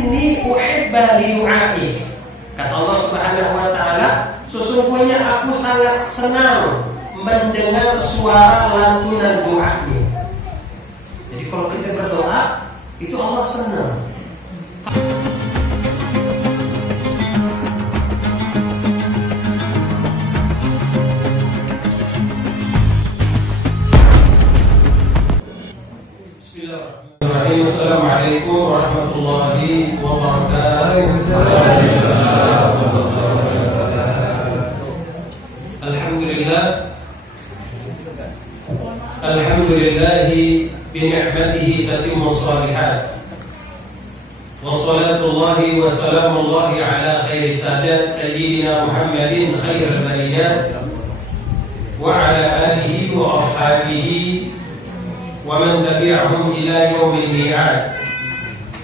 inni uhibba lidu'ai. Kata Allah Subhanahu wa taala, sesungguhnya aku sangat senang mendengar suara lantunan doanya. Jadi kalau kita berdoa, itu Allah senang. Bismillahirrahmanirrahim. Assalamualaikum warahmatullahi wabarakatuh. Alhamdulillahi bini'matihi tatimmu shalihat. Wassalatullahi wassalamullahi ala khairi sadat sayyidina Muhammadin khairil bariyat wa ala alihi wa ashabihi wa man tabi'ahum ila yaumil mi'ad.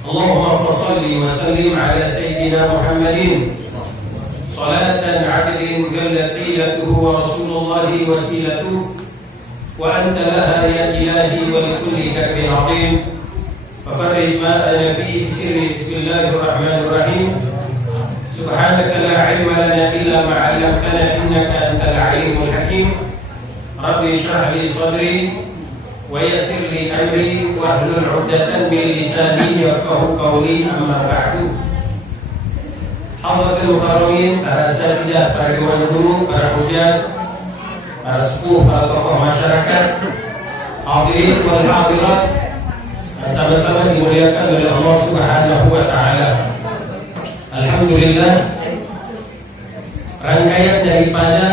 Allahumma salli wa sallim ala sayyidina Muhammadin salatan 'adlin kallaqilatuhu wa rasulullahi wasilatuhu wa anta laha ya ilahi wa likulli kabir azim fafarrid ma ana fi sirri. Bismillahirrahmanirrahim. Subhanaka la ilma lana illa ma 'allamtana innaka antal alimul hakim. Rabbi shrah li sadri wa yassir li amri wahlul 'uqdatam min lisani yafqahu qawli. Amma ba'du. Hadirin mukarramin, para asatidzah, para dewan guru, para hujat, para sepuh, para tokoh masyarakat, hadirin wal hadirat, sama-sama dimuliakan oleh Allah Subhanahu wa taala. Alhamdulillah, rangkaian daripada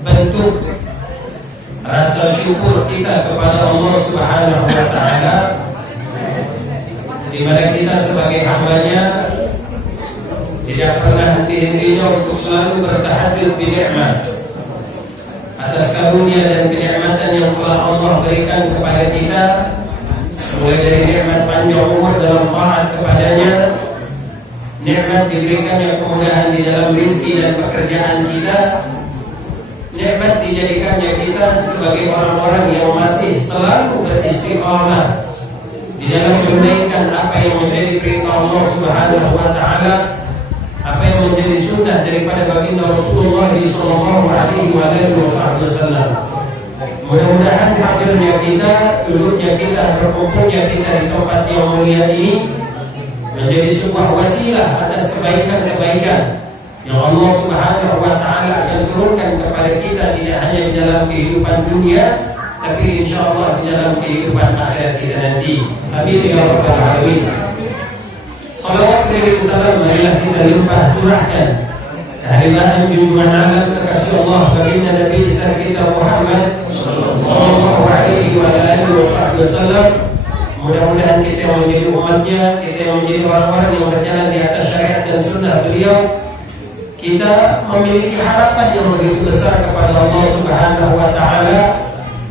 bentuk rasa syukur kita kepada Allah Subhanahu wa taala, di mana kita sebagai hamba-Nya tidak pernah henti-hentinya untuk selalu bertahajud bi nikmat atas karunia dan kenikmatan yang telah Allah berikan kepada kita, mulai dari nikmat panjang umur dalam taat kepadanya, nikmat diberikannya kemudahan di dalam rezeki dan pekerjaan kita, nikmat dijadikannya kita sebagai orang-orang yang masih selalu beristiqamah di dalam menunaikan apa yang menjadi perintah Allah Subhanahu wa taala, apa yang menjadi sunnah daripada baginda Rasulullah sallallahu alaihi wasallam. Mudah-mudahan hadirnya kita, duduknya kita, berkumpulnya kita di tempat yang mulia ini menjadi sebuah wasilah atas kebaikan-kebaikan yang Allah Subhanahu wa taala akan turunkan kepada kita, tidak hanya di dalam kehidupan dunia, tapi insyaallah di dalam kehidupan akhirat kita nanti. Amin ya rabbal alamin. Salawat dan salam marilah kita limpah curahkan kehadiran junjungan alam kekasih Allah baginda Nabi besar kita Muhammad sallallahu alaihi wasallam. Mudah-mudahan kita yang menjadi umatnya, kita yang menjadi orang-orang yang berjalan di atas syariat dan sunnah beliau, kita memiliki harapan yang begitu besar kepada Allah Subhanahu wa taala,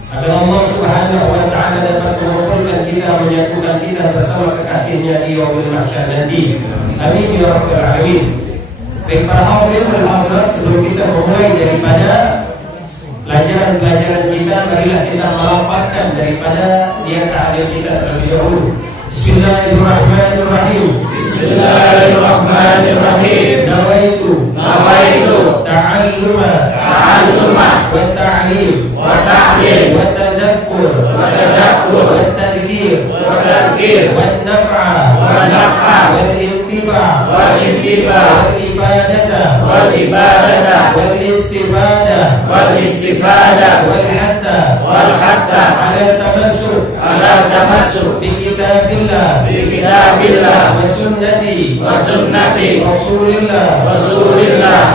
agar Allah Subhanahu wa taala dapat mengumpulkan kita, menyatukan kita bersama kekasihnya di yaumil mahsyar nanti. Amin ya rabbal alamin. Baik para hadirin dan hadirat, sebelum kita memulai daripada pelajaran kita, marilah kita melafazkan daripada niat ta'lim kita terlebih dahulu. Bismillahirrahmanirrahim. Bismillahirrahmanirrahim. Nawaitu ta'alluma wa ta'lim wa tadhakkur wa tadhkir wa naf'a wal intifa' wal ibadata wal istifada wal hatta ala tamassuk bi kitabillah wa sunnati rasulillah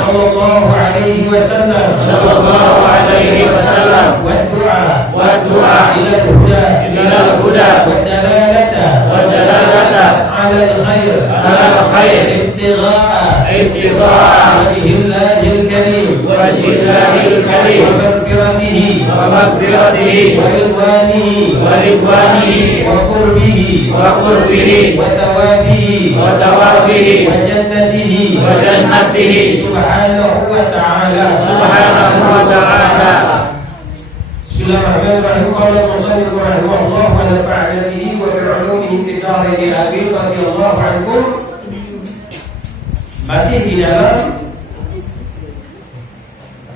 sallallahu alaihi wasallam wa du'a ila al-huda wa dalalata ala al-khair ibtigha'a wajhillahil karim wa maghfiratihi wa ridwanihi wa qurbihi wa tawabihi wa jannatihi subhanahu wa ta'ala. Bismillahirrahmanirrahim. Qala al-musannif rahimahullah wa nafa'ana bihi wa bi'ulumihi fid dar Abi radhiyallahu anhu masih di dalam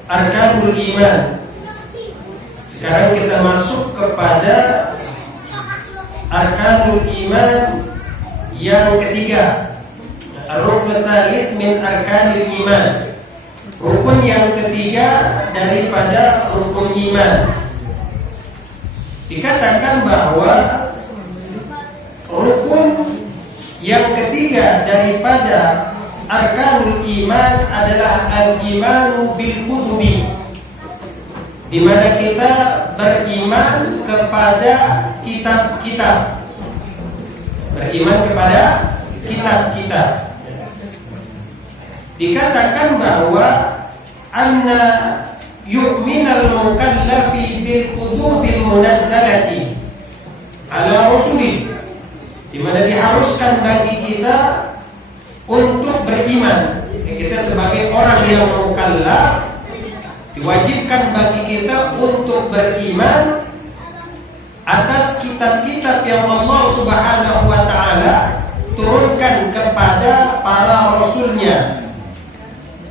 Arkanul Iman. Sekarang kita masuk kepada Arkanul Iman yang ketiga, Ar-Rukn Tsalits min Arkanil Iman, rukun yang ketiga daripada rukun iman. Dikatakan bahwa rukun yang ketiga daripada Arkanul Iman adalah al-imanu bil kutubi, di mana kita beriman kepada kitab-kitab. Beriman kepada kitab-kitab. Dikatakan bahwa anna yu'minal mukallafi bil kutubil munazzalati ala rusuli, di mana diharuskan bagi kita untuk beriman. Kita sebagai orang yang mukallaf diwajibkan bagi kita untuk beriman atas kitab-kitab yang Allah Subhanahu wa taala turunkan kepada para rasulnya.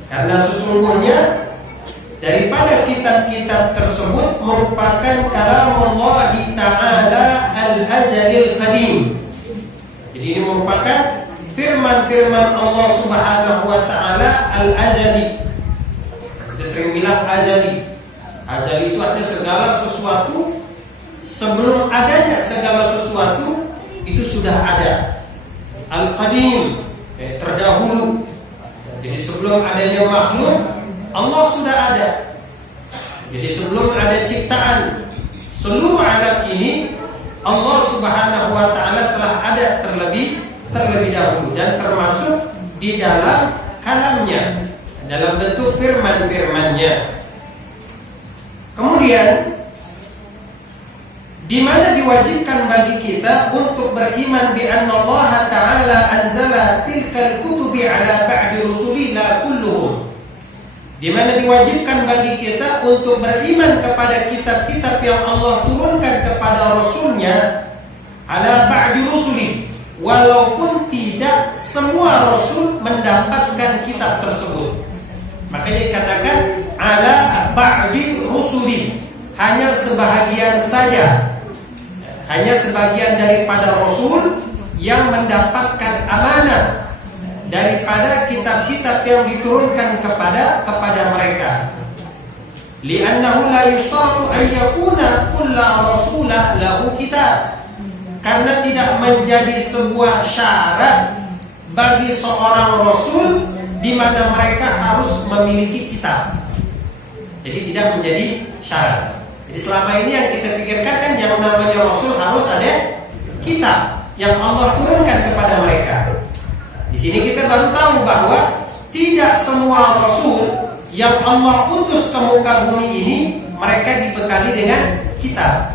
Karena sesungguhnya daripada kitab-kitab tersebut merupakan kalamullah ta'ala al-azalil qadim. Jadi ini merupakan firman-firman Allah Subhanahu wa taala al-azali. Kita sering bilang azali. Azali itu artinya segala sesuatu sebelum adanya segala sesuatu itu sudah ada. Al-qadim, terdahulu. Jadi sebelum adanya makhluk, Allah sudah ada. Jadi sebelum ada ciptaan seluruh alam ini, Allah Subhanahu wa taala telah ada terlebih dahulu, dan termasuk di dalam kalamnya, dalam bentuk firman-firmannya. Kemudian di mana diwajibkan bagi kita untuk beriman bi anna Allah Ta'ala anzala tilkal kutubi ala ba'di rusuli la kulluhum. Di mana diwajibkan bagi kita untuk beriman kepada kitab-kitab yang Allah turunkan kepada Rasulnya ala ba'di rusuli, walaupun tidak semua Rasul mendapatkan kitab tersebut. Makanya dikatakan ala ba'di rusuli, hanya sebahagian saja. Hanya sebagian daripada Rasul yang mendapatkan amanah daripada kitab-kitab yang diturunkan kepada mereka. Li'annahu la yushtaratu an yakuna kullu rasulah lahu kitab. Karena tidak menjadi sebuah syarat bagi seorang rasul di mana mereka harus memiliki kitab. Jadi tidak menjadi syarat. Jadi selama ini yang kita pikirkan kan yang namanya Rasul harus ada kitab yang Allah turunkan kepada mereka. Di sini kita baru tahu bahwa tidak semua Rasul yang Allah utus ke muka bumi ini mereka dibekali dengan kitab.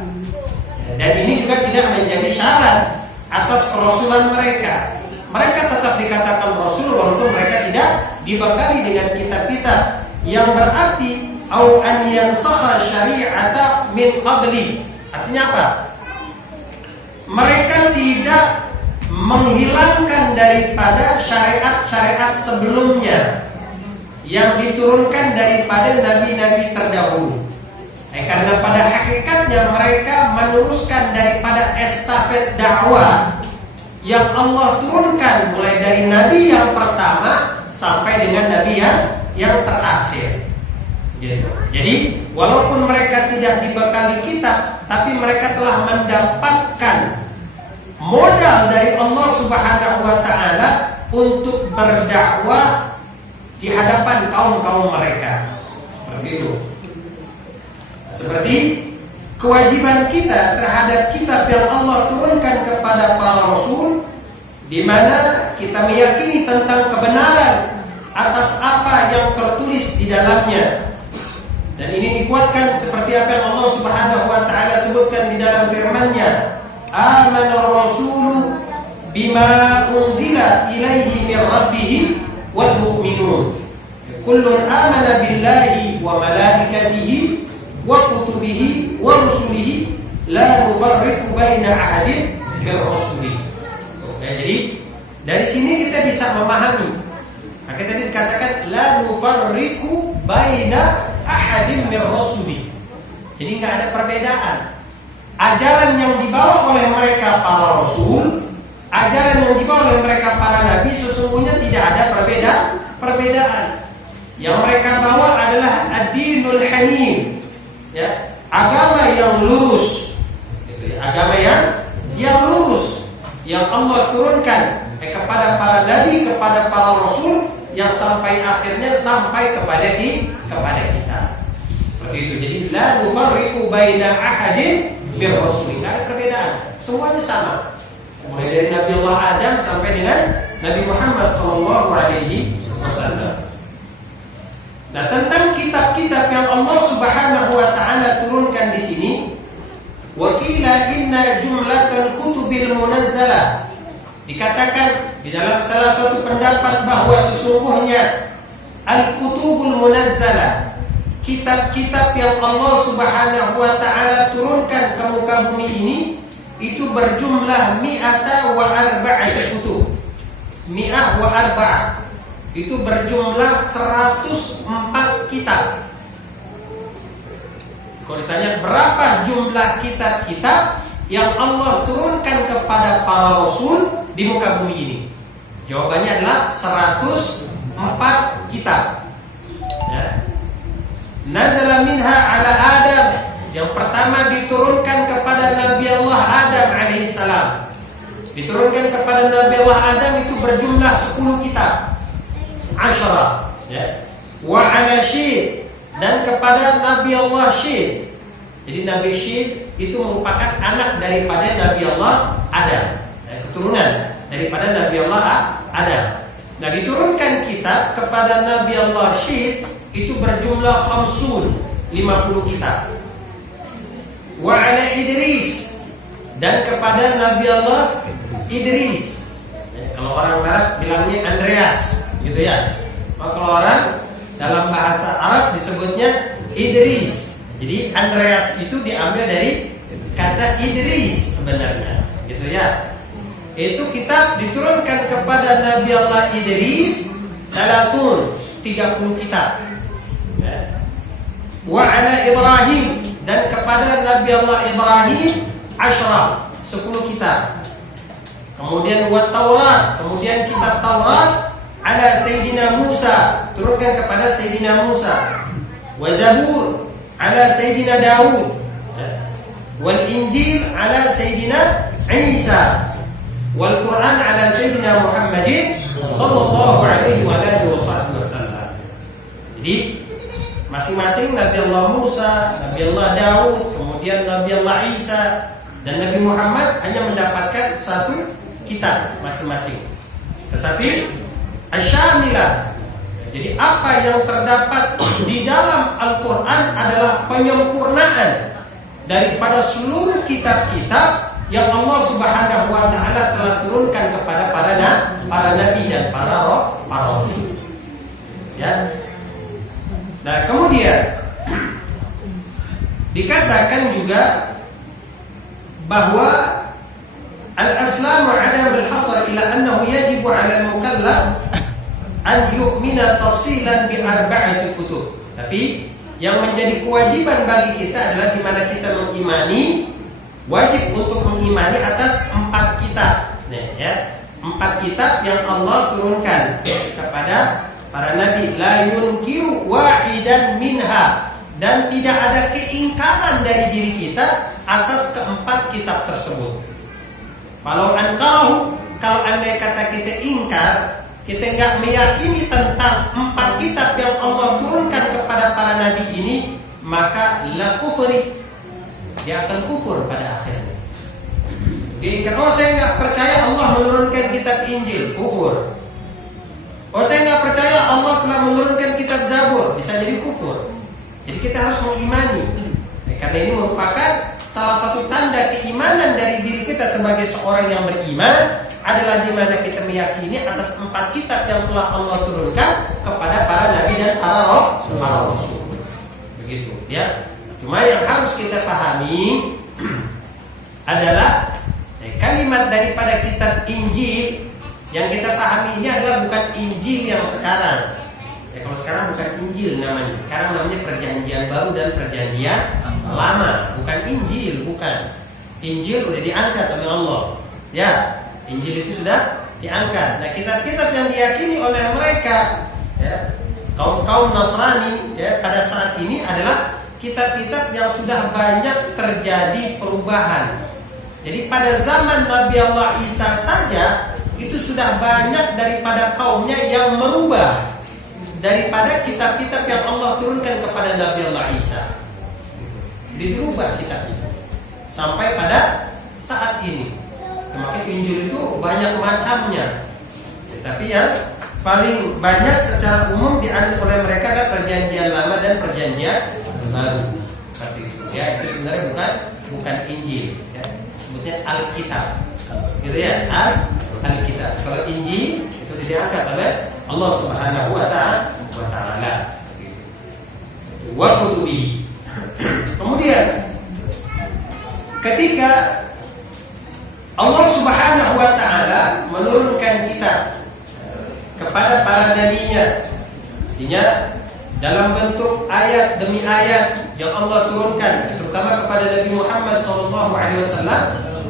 Dan ini juga tidak menjadi syarat atas kerasulan mereka. Mereka tetap dikatakan Rasul walaupun mereka tidak dibekali dengan kitab-kitab, yang berarti au an yansakha syari'ata min qabli. Artinya apa? Mereka tidak menghilangkan daripada syariat-syariat sebelumnya yang diturunkan daripada nabi-nabi terdahulu. Karena pada hakikatnya mereka meneruskan daripada estafet dakwah yang Allah turunkan mulai dari nabi yang pertama sampai dengan nabi yang terakhir. Jadi walaupun mereka tidak dibekali kitab, tapi mereka telah mendapatkan modal dari Allah Subhanahu wa taala untuk berdakwah di hadapan kaum-kaum mereka. Seperti itu. Seperti kewajiban kita terhadap kitab yang Allah turunkan kepada para rasul, di mana kita meyakini tentang kebenaran atas apa yang tertulis di dalamnya. Dan ini dikuatkan seperti apa yang Allah Subhanahu wa taala sebutkan di dalam firman-Nya, "Amanar rasulu bima unzila ilaihi min rabbih wal mu'minun. Kullun amana billahi wa malaikatihi wa kutubihi wa rusulihi la nufarriqu baina ahadin min rusulihi." Ya, jadi dari sini kita bisa memahami. Maka tadi dikatakan la nufarriqu baina ahadin min rasuli. Jadi nggak ada perbedaan. Ajaran yang dibawa oleh mereka para rasul, ajaran yang dibawa oleh mereka para nabi sesungguhnya tidak ada perbedaan. Yang mereka bawa adalah ad-dinul hanif, ya, agama yang lurus. Gitu ya. Agama yang lurus yang Allah turunkan kepada para nabi, kepada para rasul yang sampai akhirnya sampai kepada kita. Seperti itu. Jadi la nufarriqu baina ahadin min rasul. Tidak ada perbedaan. Semuanya sama. Mulai dari Nabi Allah Adam sampai dengan Nabi Muhammad sallallahu alaihi wasallam. Nah, tentang kitab-kitab yang Allah Subhanahu wa taala turunkan di sini, wa qila inna jumlatal kutubil munazzalah. Dikatakan di dalam salah satu pendapat bahwa sesungguhnya al-kutubul munazzalah, kitab-kitab yang Allah Subhanahu wa taala turunkan ke muka bumi ini itu berjumlah mi'ata wa arba'at kutub. Mi'ah wa arba'ah. Itu berjumlah 104 kitab. Kalau ditanya berapa jumlah kitab-kitab yang Allah turunkan kepada para rasul di muka bumi ini, jawabannya adalah 104 kitab. Ya. Nazala minha ala Adam. Yang pertama diturunkan kepada Nabi Allah Adam alaihissalam. Diturunkan kepada Nabi Allah Adam itu berjumlah 10 kitab. Asyara, ya. Wa ala Syed, dan kepada Nabi Allah Syed. Jadi Nabi Syed itu merupakan anak daripada Nabi Allah Adam, keturunan daripada Nabi Allah Adam. Nah, diturunkan kitab kepada Nabi Allah Syed itu berjumlah 50 kitab. Wa ala Idris, dan kepada Nabi Allah Idris. Kalau orang Barat bilangnya Andreas, gitu ya. Kalau orang dalam bahasa Arab disebutnya Idris. Jadi Andreas itu diambil dari kata Idris sebenarnya, gitu ya. Itu kitab diturunkan kepada Nabi Allah Idris 30 kitab. Ya. Wa ala Ibrahim, dan kepada Nabi Allah Ibrahim 10 kitab. Kemudian wa Taurat, kemudian kitab Taurat ala Sayyidina Musa, turunkan kepada Sayyidina Musa. Wa Zabur ala Sayyidina Daud. Wal Injil ala Sayyidina Isa. Wal Quran ala Sayyidina Muhammadin sallallahu alaihi wa alihi wasallam. Jadi masing-masing Nabi Allah Musa, Nabi Allah Daud, kemudian Nabi Allah Isa dan Nabi Muhammad hanya mendapatkan satu kitab masing-masing. Tetapi asyamilah, jadi apa yang terdapat di dalam Al-Quran adalah penyempurnaan daripada seluruh kitab-kitab yang Allah Subhanahu wa taala telah turunkan kepada para nabi dan para rasul. Ya. Nah, kemudian dikatakan juga bahwa al-aslamu adam al-hasr ila annahu yajibu 'ala al-mukallaf an yu'mina tafsilan bi arba'ati kutub. Tapi yang menjadi kewajiban bagi kita adalah di mana kita mengimani, wajib untuk mengimani atas 4 kitab. Nah, ya, 4 kitab yang Allah turunkan kepada para nabi. La yunkiru wahidan minha, dan tidak ada keingkaran dari diri kita atas keempat kitab tersebut. Kalau angkarahu, kalau andai kata kita ingkar, kita enggak meyakini tentang 4 kitab yang Allah turunkan kepada para nabi ini, maka la kufri, dia akan kufur pada akhirnya. Jadi kalau saya enggak percaya Allah menurunkan kitab Injil, kufur. Oh, saya enggak percaya Allah telah menurunkan kitab Zabur, bisa jadi kufur. Jadi kita harus mengimani. Karena ini merupakan salah satu tanda keimanan dari diri kita sebagai seorang yang beriman adalah di mana kita meyakini atas 4 kitab yang telah Allah turunkan kepada para nabi dan para rasul. Begitu, ya. Cuma yang harus kita pahami adalah kalimat daripada kitab Injil yang kita pahami ini adalah bukan Injil yang sekarang. Ya, kalau sekarang bukan Injil namanya. Sekarang namanya Perjanjian Baru dan Perjanjian Lama. Bukan Injil, bukan. Injil udah diangkat oleh Allah. Ya, Injil itu sudah diangkat. Nah, kitab-kitab yang diyakini oleh mereka, ya, kaum Nasrani, ya, pada saat ini adalah kitab-kitab yang sudah banyak terjadi perubahan. Jadi pada zaman Nabi Allah Isa saja itu sudah banyak daripada kaumnya yang merubah daripada kitab-kitab yang Allah turunkan kepada Nabi Allah Isa. Dirubah kitab itu sampai pada saat ini. Makanya Injil itu banyak macamnya. Tapi yang paling banyak secara umum dianut oleh mereka adalah Perjanjian Lama dan Perjanjian Baru. Seperti itu. Ya, itu sebenarnya bukan Injil. Ya. Sebutnya Alkitab. Gitu ya, Alkitab. Kalau Injil itu diangkat oleh Allah Subhanahu wa taala. Wa kutubi. Kemudian ketika Allah Subhanahu wa taala menurunkan kitab kepada para nabinya, artinya dalam bentuk ayat demi ayat yang Allah turunkan, terutama kepada Nabi Muhammad SAW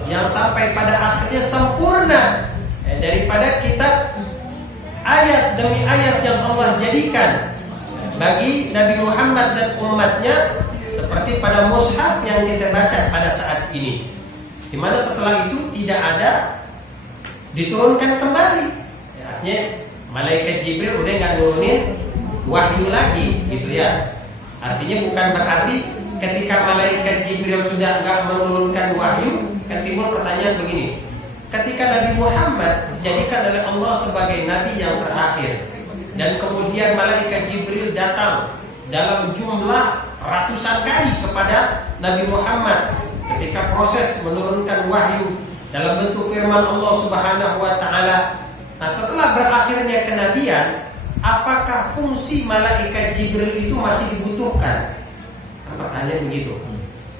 yang sampai pada akhirnya sempurna daripada kitab ayat demi ayat yang Allah jadikan bagi Nabi Muhammad dan umatnya, seperti pada mushaf yang kita baca pada saat ini, di mana setelah itu tidak ada diturunkan kembali. Ya, artinya malaikat Jibril udah nggak nurunin wahyu lagi, gitu ya. Artinya bukan berarti ketika malaikat Jibril sudah nggak menurunkan wahyu, kan timbul pertanyaan begini: ketika Nabi Muhammad dijadikan oleh Allah sebagai nabi yang terakhir, dan kemudian malaikat Jibril datang dalam jumlah ratusan kali kepada Nabi Muhammad ketika proses menurunkan wahyu dalam bentuk firman Allah Subhanahu wa taala. Nah, setelah berakhirnya kenabian, apakah fungsi malaikat Jibril itu masih dibutuhkan? Kan pertanyaan begitu.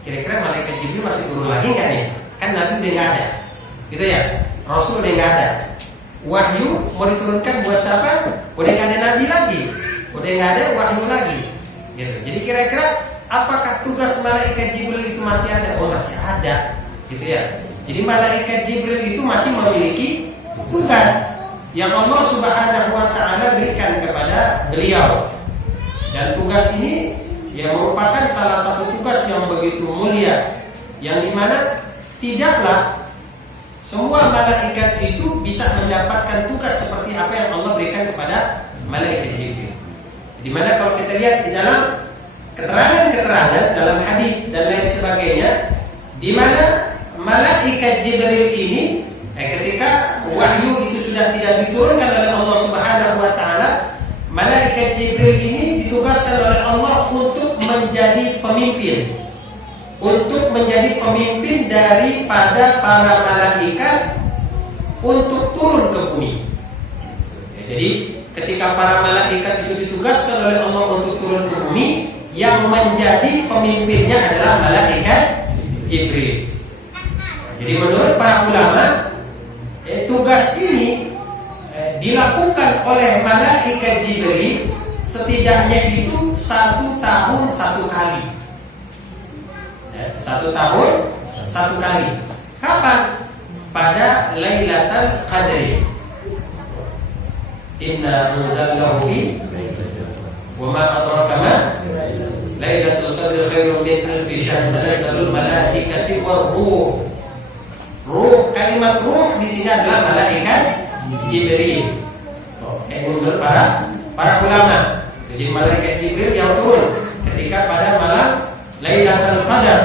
Kira-kira malaikat Jibril masih turun lagi nggak nih? Kan Nabi udah nggak ada, gitu ya. Rasul udah nggak ada. Wahyu mau diturunkan buat siapa? Udah nggak ada Nabi lagi, udah nggak ada wahyu lagi. Gitu. Jadi kira-kira apakah tugas malaikat Jibril itu masih ada? Oh, masih ada, gitu ya. Jadi malaikat Jibril itu masih memiliki tugas yang Allah Subhanahu wa taala berikan kepada beliau. Dan tugas ini yang merupakan salah satu tugas yang begitu mulia, yang dimana tidaklah semua malaikat itu bisa mendapatkan tugas seperti apa yang Allah berikan kepada malaikat Jibril. Di mana kalau kita lihat di dalam keterangan-keterangan dalam hadis dan lain sebagainya, di mana malaikat Jibril ini ketika wahyu itu sudah tidak diturunkan oleh Allah Subhanahu wa taala, malaikat Jibril ini ditugaskan oleh Allah untuk menjadi pemimpin, untuk menjadi pemimpin daripada para malaikat untuk turun ke bumi. Jadi ketika para malaikat itu ditugaskan oleh Allah untuk turun ke bumi, yang menjadi pemimpinnya adalah malaikat Jibril. Jadi menurut para ulama, tugas ini dilakukan oleh malaikat Jibril setidaknya itu 1 tahun 1 kali. 1 tahun 1 kali. Kapan? Pada Lailatul Qadri. Inna anzalnahu fi wa ma adraka ma Lailatul Qadri khairun min alfi syahr, tanazzalul malaikatu war-ruh. Ruh, kalimat ruh di sini adalah malaikat Jibril. Menurut para ulama, jadi malaikat Jibril yang turun ketika pada malam Lailatul Qadar,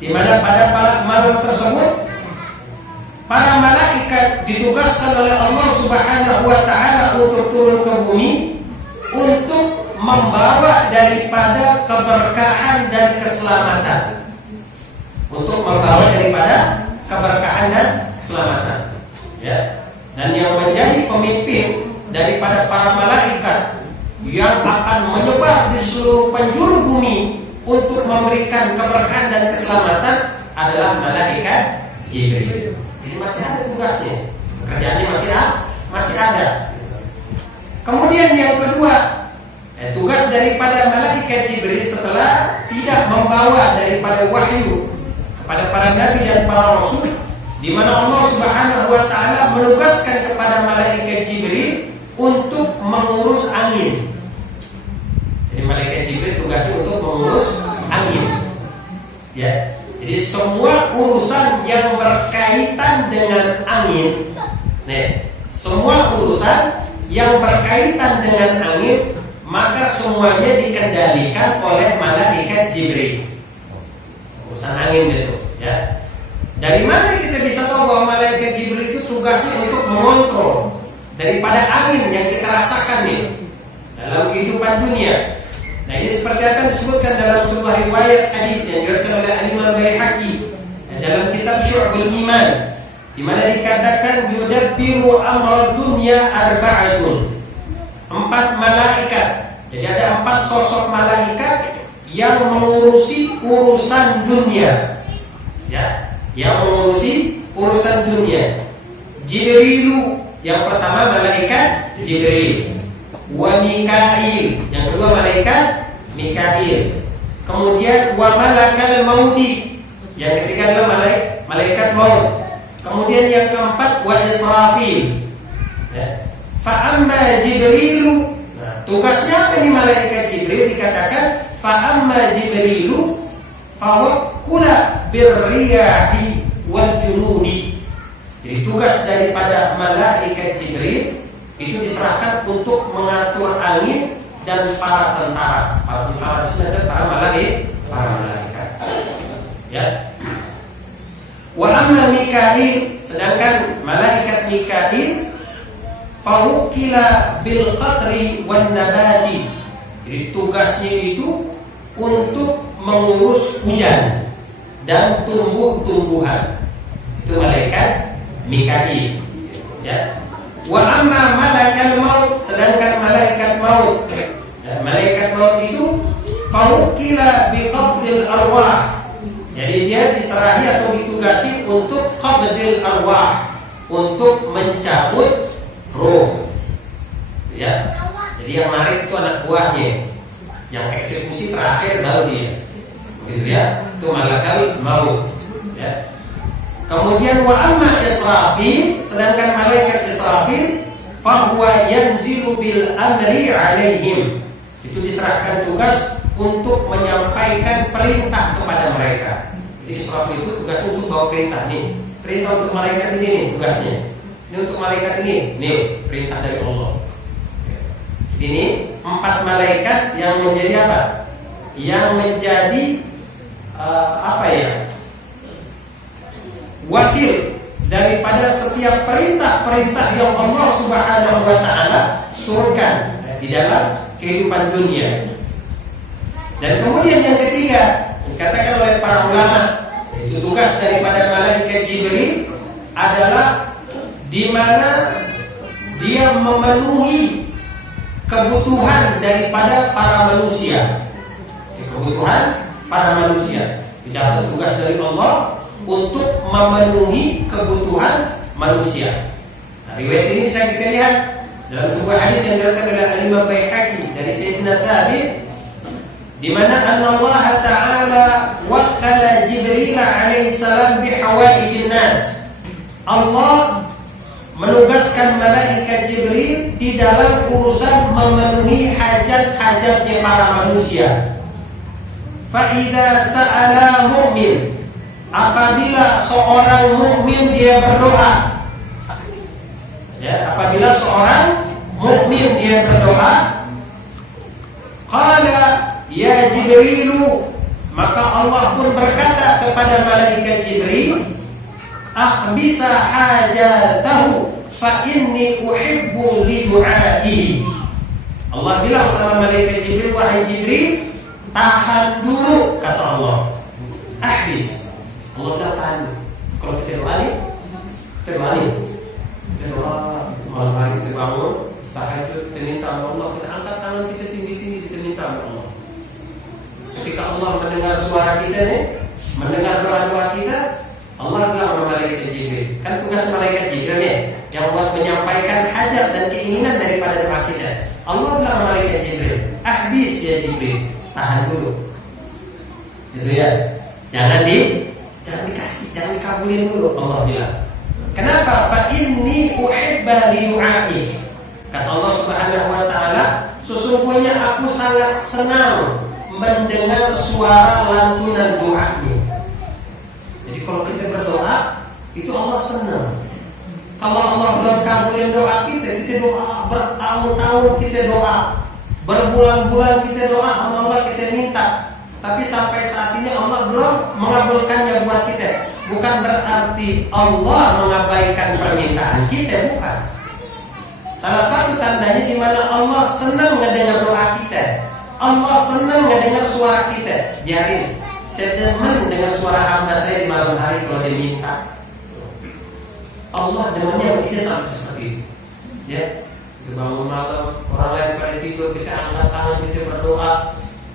di mana pada malam tersebut para malaikat ditugaskan oleh Allah Subhanahu wa taala untuk turun ke bumi untuk membawa daripada keberkahan dan keselamatan. Untuk membawa daripada keberkahan dan keselamatan. Ya. Dan yang menjadi pemimpin daripada para malaikat yang akan menyebar di seluruh penjuru bumi untuk memberikan keberkahan dan keselamatan adalah malaikat Jibril. Jadi masih ada tugasnya, pekerjaannya masih ada. Kemudian yang kedua, tugas daripada malaikat Jibril setelah tidak membawa daripada wahyu kepada para nabi dan para rasul, di mana Allah Subhanahu wa taala menugaskan kepada malaikat Jibril untuk mengurus angin. Jadi malaikat Jibril tugasnya untuk mengurus angin. Ya. Jadi semua urusan yang berkaitan dengan angin, semua urusan yang berkaitan dengan angin, maka semuanya dikendalikan oleh malaikat Jibril. Urusan angin itu, ya. Dari mana kita bisa tahu bahwa malaikat Jibril itu tugasnya untuk mengontrol daripada angin yang kita rasakan nih dalam kehidupan dunia? Nah, ini seperti apa disebutkan dalam sebuah riwayat hadis yang diriwayatkan oleh Imam Baihaqi dalam kitab Syu'abul Iman, di mana dikatakan yudabbiru amra dunya arba'atun. 4 malaikat. Jadi ada 4 sosok malaikat yang mengurusi urusan dunia. Ya, yang mengurusi urusan dunia. Jibrilu, yang pertama malaikat Jibril. Wa Mikail, yang kedua malaikat Mikail. Kemudian wa malakal mauti, yang ketiga adalah malaikat maut. Kemudian yang keempat wa Israfil. Ya. Fa amma Jibrilu, tugasnya apa nih malaikat Jibril? Dikatakan fa amma Jibrilu fa wakkula birriyahi wal junudi. Jadi tugas daripada malaikat Jibril itu diserahkan untuk mengatur angin dan para tentara. Para tentara itu ada para malaikat. Ya. Wa amma Mikail, sedangkan malaikat Mikail fawukila bil qatri wan nabati. Jadi tugasnya itu untuk mengurus hujan dan tumbuh-tumbuhan. Itu malaikat Mikail. Ya. Wa amma malakal maut, sedangkan malaikat maut, malaikat maut itu fawukila biqabdil arwah. Jadi dia diserahi atau ditugasi untuk qabdil arwah, untuk mencabut roh. Ya. Jadi yang narik itu anak buahnya, yang eksekusi terakhir baru dia. Begitu ya. Itu malakal maut. Ya. Kemudian wa amma Israfil, sedangkan malaikat Israfil fahuwa yanzilu bil amri alaihim. Itu diserahkan tugas untuk menyampaikan perintah kepada mereka. Jadi Israfil itu tugasnya untuk bawa perintah nih. Perintah untuk malaikat ini nih tugasnya. Ini untuk malaikat ini, nih perintah dari Allah. Ini 4 malaikat yang menjadi apa? Yang menjadi apa ya? Wakil daripada setiap perintah-perintah yang Allah Subhanahu wa taala turunkan di dalam kehidupan dunia. Dan kemudian yang ketiga, dikatakan oleh para ulama, itu tugas daripada malaikat Jibril adalah di mana dia memenuhi kebutuhan daripada para manusia. Kebutuhan para manusia. Tidak tugas dari Allah untuk memenuhi kebutuhan manusia. Nah, riwayat ini bisa kita lihat dalam sebuah hadis yang diriwayatkan oleh Imam Baihaqi dari Sayyidina Thabit, di mana Allah Ta'ala wakkala Jibril alaihi salam bihawaijin nas. Allah menugaskan malaikat Jibril di dalam urusan memenuhi hajat-hajatnya para manusia. Fa idza sa'ala mu'min, apabila seorang mukmin dia berdoa, ya, apabila seorang mukmin dia berdoa, qala ya Jibrilu, maka Allah pun berkata kepada malaikat Jibril, akhbisa hajatahu fa inni uhibbu li du'aihi. Allah bilang sama malaikat Jibril, wahai Jibril, tahan dulu, kata Allah. Ahbis. Allah bilang tahan. Kalau kita doa nih, kita doa malam hari kita bangun, tahajud, kita minta sama Allah, kita angkat tangan kita tinggi-tinggi, kita minta sama Allah. Ketika Allah mendengar suara kita nih, mendengar doa-doa kita, Allah bilang sama malaikat hajat dan keinginan daripada doa kita. Allah bilang malaikat Jibril, "Ahbis ya Jibril, tahan dulu." Gitu ya. Jangan dikasih, jangan dikabulin dulu, Allah bilang. Kenapa? Fa inni uhibba li du'ai. Kata Allah Subhanahu wa taala, sesungguhnya aku sangat senang mendengar suara lantunan doanya. Jadi kalau kita berdoa, itu Allah senang. Kalau Allah belum kabulin doa kita doa bertahun-tahun, kita doa berbulan-bulan, kita doa, Allah kita minta, tapi sampai saat ini Allah belum mengabulkannya buat kita. Bukan berarti Allah mengabaikan permintaan kita, bukan. Salah satu tandanya di mana Allah senang mendengar doa kita, Allah senang mendengar suara kita. Biarin, saya demen dengar suara hamba saya di malam hari kalau dia minta. Allah demennya kita sampai seperti itu. Ya, kita bangun malam, orang lain pada tidur, kita angkat tangan, kita berdoa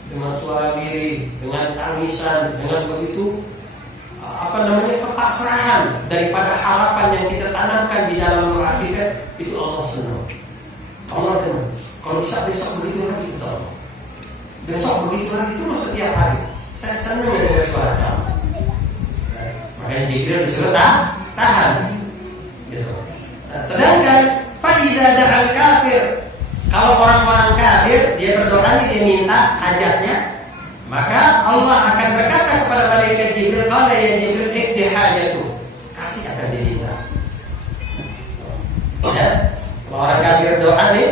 dengan suara diri, dengan tangisan, dengan begitu kepasrahan daripada harapan yang kita tanamkan di dalam doa kita, itu Allah senang. Allah demen. Kalau bisa besok begitu lagi, betul. Besok begitu lagi, terus setiap hari. Saya senang dengan suara kamu. Makanya Jibril disuruh tahan. Gitu. Nah, sedangkan fa'idha da'al kafir, kalau orang-orang kafir dia berdoa, dia minta hajatnya, maka Allah akan berkata kepada malaikat Jibril, qala ya Jibril ikdi hajatu, kasih akan diminta. Ya, kalau orang kafir doa nih,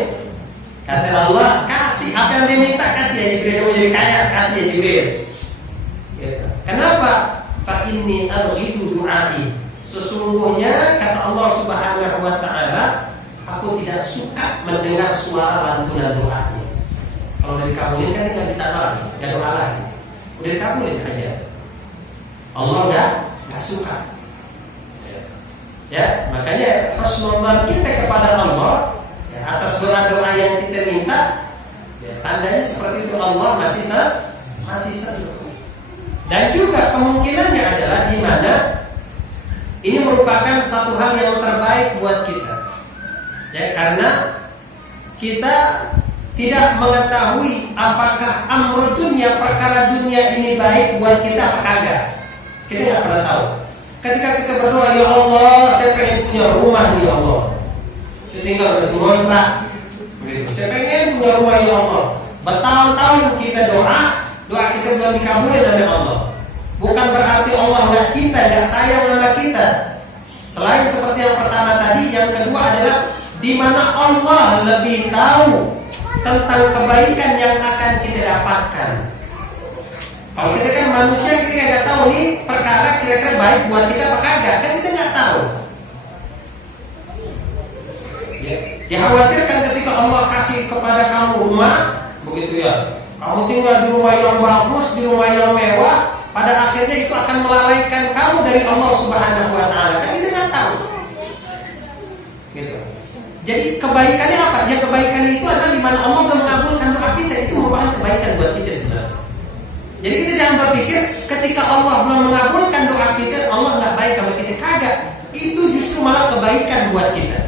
kata Allah, kasih apa yang diminta, kasih ya Jibril, kamu jadi kaya, kasih ya Jibril. Gitu. Kenapa? Fa inni arghidu du'ai. Sesungguhnya kata Allah Subhanahu wa taala, aku tidak suka mendengar suara lantunan doanya. Kalau udah dikabulin kan tidak ditanya lagi, tidak doa lagi. Udah dikabulin aja. Allah enggak suka. Ya, makanya husnuzan kita kepada Allah, ya, atas doa-doa yang kita minta, ya, tandanya seperti itu, Allah masih senang. Dan juga kemungkinannya adalah di mana ini merupakan satu hal yang terbaik buat kita. Ya, karena kita tidak mengetahui apakah amrul dunia, perkara dunia ini baik buat kita apa kagak. Kita nggak pernah tahu. Ketika kita berdoa, ya Allah, saya pengen punya rumah nih ya Allah. Saya tinggal di ngontrak. Saya pengen punya rumah ya Allah. Bertahun-tahun kita doa kita belum dikabulin oleh Allah. Bukan berarti Allah nggak cinta, nggak sayang sama kita. Selain seperti yang pertama tadi, yang kedua adalah di mana Allah lebih tahu tentang kebaikan yang akan kita dapatkan. Kalau kita kan manusia, kita nggak tahu nih perkara kira-kira baik buat kita apa kagak, kan kita nggak tahu. Ya, dikhawatirkan ketika Allah kasih kepada kamu rumah, begitu ya, kamu tinggal di rumah yang bagus, di rumah yang mewah. Pada akhirnya itu akan melalaikan kamu dari Allah Subhanahu wa taala. Kan kita nggak tahu. Gitu. Jadi kebaikannya apa? Ya kebaikan itu adalah di mana Allah belum mengabulkan doa kita, itu merupakan kebaikan buat kita sebenarnya. Jadi kita jangan berpikir ketika Allah belum mengabulkan doa kita, Allah nggak baik sama kita. Kagak. Itu justru malah kebaikan buat kita.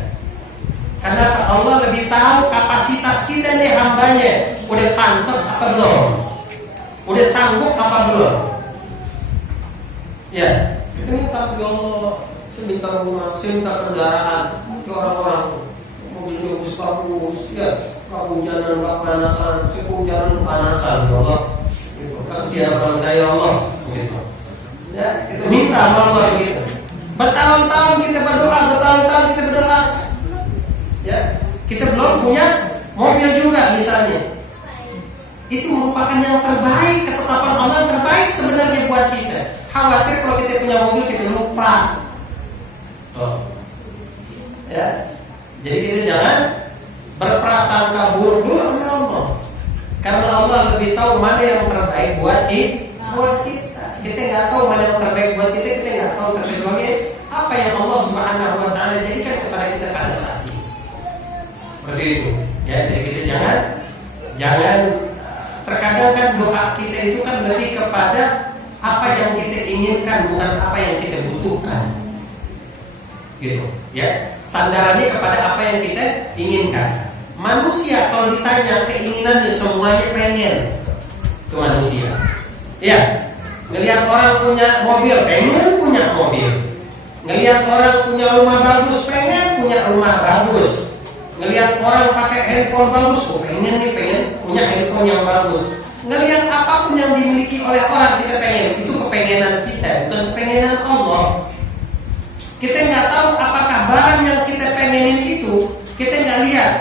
Karena Allah lebih tahu kapasitas kita nih hambanya. Udah pantas apa belum? Udah sanggup apa belum? Ya, kita minta ya Allah, saya minta rumah, saya minta kendaraan ke orang-orang, mobilnya bagus, ya, kehujanan nggak panasan, saya kehujanan panasan, ya Allah, kasih harapan saya Allah, gitu. Ya, kita minta sama Allah gitu. Bertahun-tahun kita berdoa, ya, kita belum punya mobil juga misalnya. Itu merupakan yang terbaik, ketetapan Allah yang terbaik sebenarnya buat kita. Khawatir kalau kita punya mobil kita lupa. Ya. Jadi kita jangan berprasangka buruk dulu sama Allah. Karena Allah lebih tahu mana yang terbaik buat kita. Kita nggak tahu mana yang terbaik buat kita nggak tahu kecuali apa yang Allah Subhanahu wa taala jadikan kepada kita pada saat ini. Seperti itu. Ya, jadi kita jangan terkadang kan doa kita itu kan lebih kepada apa yang kita inginkan, bukan apa yang kita butuhkan. Gitu, ya. sandarannya kepada apa yang kita inginkan. Manusia kalau ditanya keinginannya semuanya pengen. Itu manusia. Ya, ngelihat orang punya mobil, pengen punya mobil. Ngelihat orang punya rumah bagus, pengen punya rumah bagus. Ngelihat orang pakai handphone bagus, oh pengen punya handphone yang bagus. Ngelihat apapun yang dimiliki oleh orang kita pengen. Itu kepengenan kita, bukan kepengenan Allah. Kita nggak tahu apakah barang yang kita pengenin itu, kita nggak lihat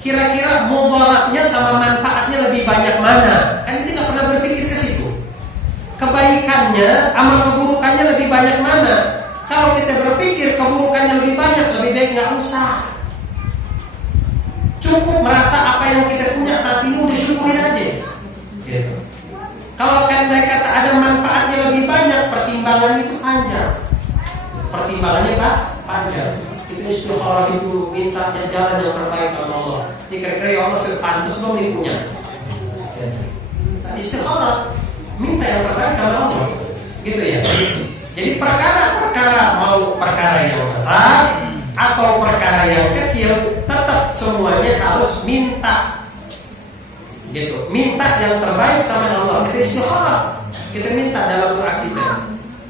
kira-kira mudaratnya sama manfaatnya lebih banyak mana. Kan kita nggak pernah berpikir ke situ. Kebaikannya sama keburukannya lebih banyak mana. Kalau kita berpikir keburukannya lebih banyak, lebih baik nggak usah. Cukup merasa apa yang kita punya saat ini udah syukurin aja. Gitu. Kalau kan kata ada manfaatnya lebih banyak, pertimbangan itu panjang. Pertimbangannya panjang. Kita istikharah dulu, minta jalan yang terbaik sama Allah. Ini kira-kira ya Allah sepantas belum ini punya. Istikharah, minta yang terbaik sama Allah. Gitu ya. Jadi perkara-perkara mau perkara yang besar atau perkara yang kecil, tetap semuanya harus minta. Gitu. Minta yang terbaik sama Allah. Kita istikharah. Kita minta dalam doa kita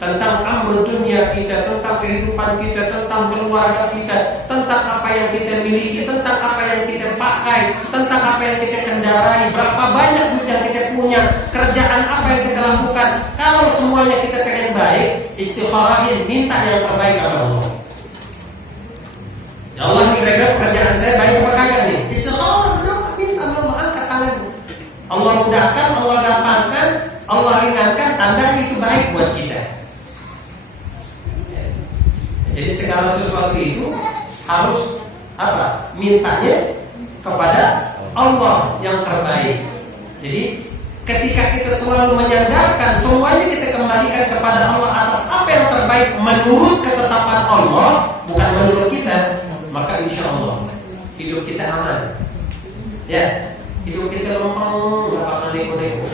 tentang amr dunia kita, tentang kehidupan kita, tentang keluarga kita, tentang apa yang kita miliki, tentang apa yang kita pakai, tentang apa yang kita kendarai, berapa banyak duit yang kita punya, kerjaan apa yang kita lakukan. Kalau semuanya kita pengen baik, istighfarahin, minta yang terbaik kepada Allah. Ya Allah, kira-kira kerjaan saya baik apa kagak nih? Istikharah, doa, minta Allah, angkat tangan. Allah mudahkan, Allah gampangkan, Allah ringankan, tandanya itu baik buat kita. Jadi segala sesuatu itu harus apa? Mintanya kepada Allah yang terbaik. Jadi ketika kita selalu menyandarkan semuanya kita kembalikan kepada Allah atas apa yang terbaik menurut ketetapan Allah, bukan menurut kita, maka insya Allah hidup kita aman. Ya, hidup kita lempeng, nggak bakal neko-neko.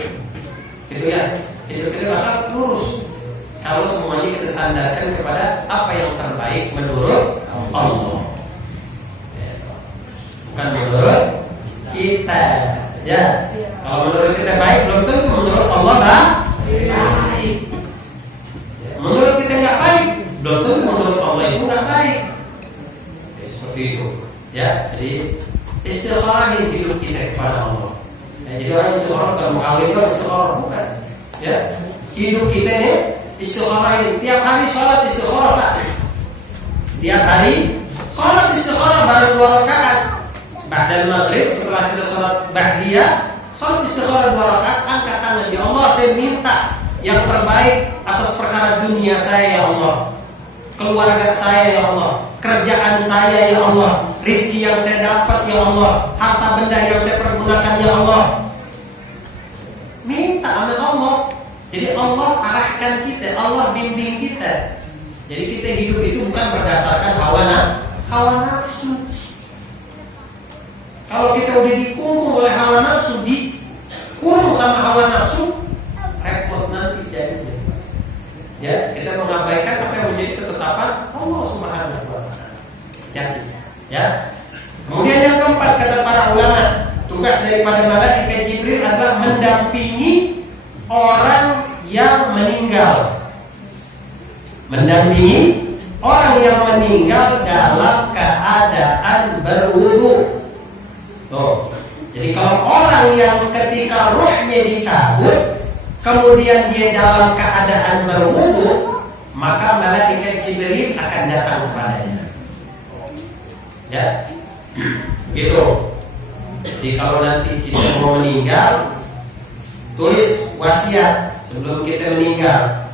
Gitu ya, hidup kita bakal lurus. Kalau semuanya kita sandarkan kepada apa yang terbaik menurut Allah, bukan menurut kita. Ya, kalau menurut kita baik, belum tentu menurut Allah baik. Menurut kita nggak baik, belum tentu menurut Allah itu nggak baik. Ya, seperti itu. Ya, jadi istighfarahin hidup kita kepada Allah. Ya, jadi orang istighfar bukan mengkawin itu istighfar, bukan. Ya, hidup kita ini istighfarahin. Tiap hari sholat istikharah, Pak. Tiap hari sholat istikharah bareng 2 rakaat. Ba'dal maghrib setelah kita sholat ba'diyah, sholat istikharah 2 rakaat, angkat tangan. Ya Allah, saya minta yang terbaik atas perkara dunia saya ya Allah, keluarga saya ya Allah, kerjaan saya ya Allah, rizki yang saya dapat ya Allah, harta benda yang saya pergunakan ya Allah. Minta sama Allah. Jadi Allah arahkan kita, Allah bimbing kita. Jadi kita hidup itu bukan berdasarkan hawa nafsu. Kalau kita udah dikungkung oleh hawa nafsu, dikurung sama hawa nafsu, repot nanti jadinya. Ya, kita mengabaikan apa yang menjadi ketetapan Allah Subhanahu wa taala. Jadi, ya. Kemudian yang keempat, kata para ulama, tugas daripada malaikat Jibril adalah mendampingi orang yang meninggal. Mendampingi orang yang meninggal dalam keadaan berwudu. Tuh. Jadi kalau orang yang ketika ruhnya dicabut, kemudian dia dalam keadaan berwudu, maka malaikat Jibril akan datang kepadanya. Ya, gitu. Jadi kalau nanti kita mau meninggal, tulis wasiat sebelum kita meninggal.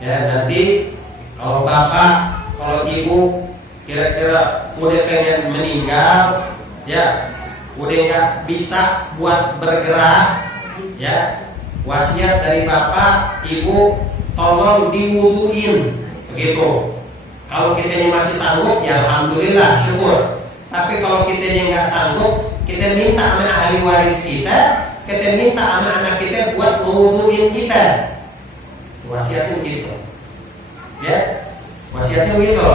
Ya, nanti kalau bapak, kalau ibu kira-kira udah pengen meninggal, ya, udah nggak bisa buat bergerak, ya, wasiat dari bapak, ibu, tolong diwuduin, begitu. Kalau kita ini masih sanggup, ya alhamdulillah, syukur. Tapi kalau kita ini nggak sanggup, kita minta sama ahli waris kita minta sama anak kita buat mewuduin kita. Wasiatnya gitu, ya, wasiatnya gitu.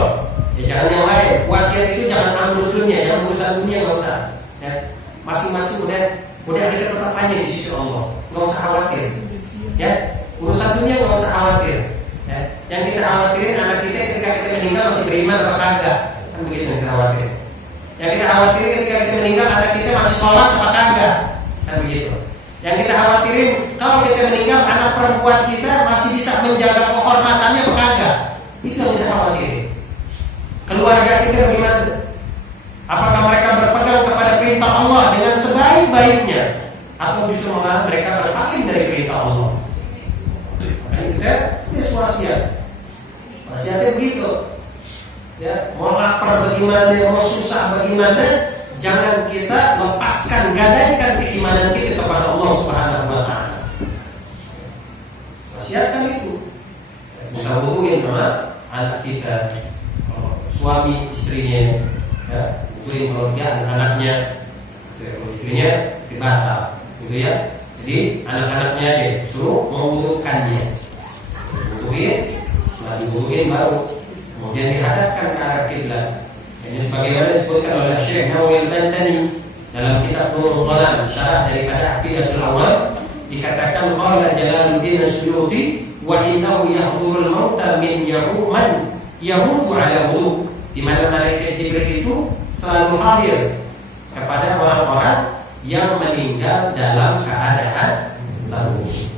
Ya, jangan yang lain. Wasiat itu jangan ambil dunia, yang urusan dunia nggak usah. Ya, masing-masing udah ada ketetapannya di sisi Allah, nggak usah khawatir. Ya, urusan dunia nggak usah khawatir. Ya, yang kita khawatirin anak kita ketika kita meninggal masih beriman apa kagak, kan begitu yang kita khawatirin. Yang kita khawatirin ketika kita meninggal anak kita masih sholat apa kagak, kan begitu. Yang kita khawatirin kalau kita meninggal anak perempuan kita masih bisa menjaga kehormatannya apa kagak, itu yang kita khawatirin. Keluarga kita bagaimana? Apakah mereka berpegang kepada perintah Allah dengan sebaik-baiknya, atau justru malah mereka berpaling dari perintah Allah? Makanya kita wasiat. Wasiatnya begitu. Ya, mau lapar bagaimana, mau susah bagaimana, jangan kita lepaskan, gadaikan keimanan kita kepada Allah Subhanahu wa taala. Wasiatkan itu. Bisa butuhin sama anak kita, suami istrinya, ya, butuhin kalau dia anaknya, kalau istrinya di Batam, gitu ya. Jadi anak-anaknya deh suruh membutuhkannya, butuhin, setelah dibutuhin baru kemudian dihadapkan ke arah kiblat. Ini sebagaimana disebutkan oleh Syekh Nawawi Al-Bantani dalam kitab Nurul Dhalam, syarah daripada Aqidatul Awam, dikatakan qala Jalaluddin As-Suyuti wa innahu yahdurul mauta min yamutu ala wudu, di mana malaikat Jibril itu selalu hadir kepada orang-orang yang meninggal dalam keadaan berwudu.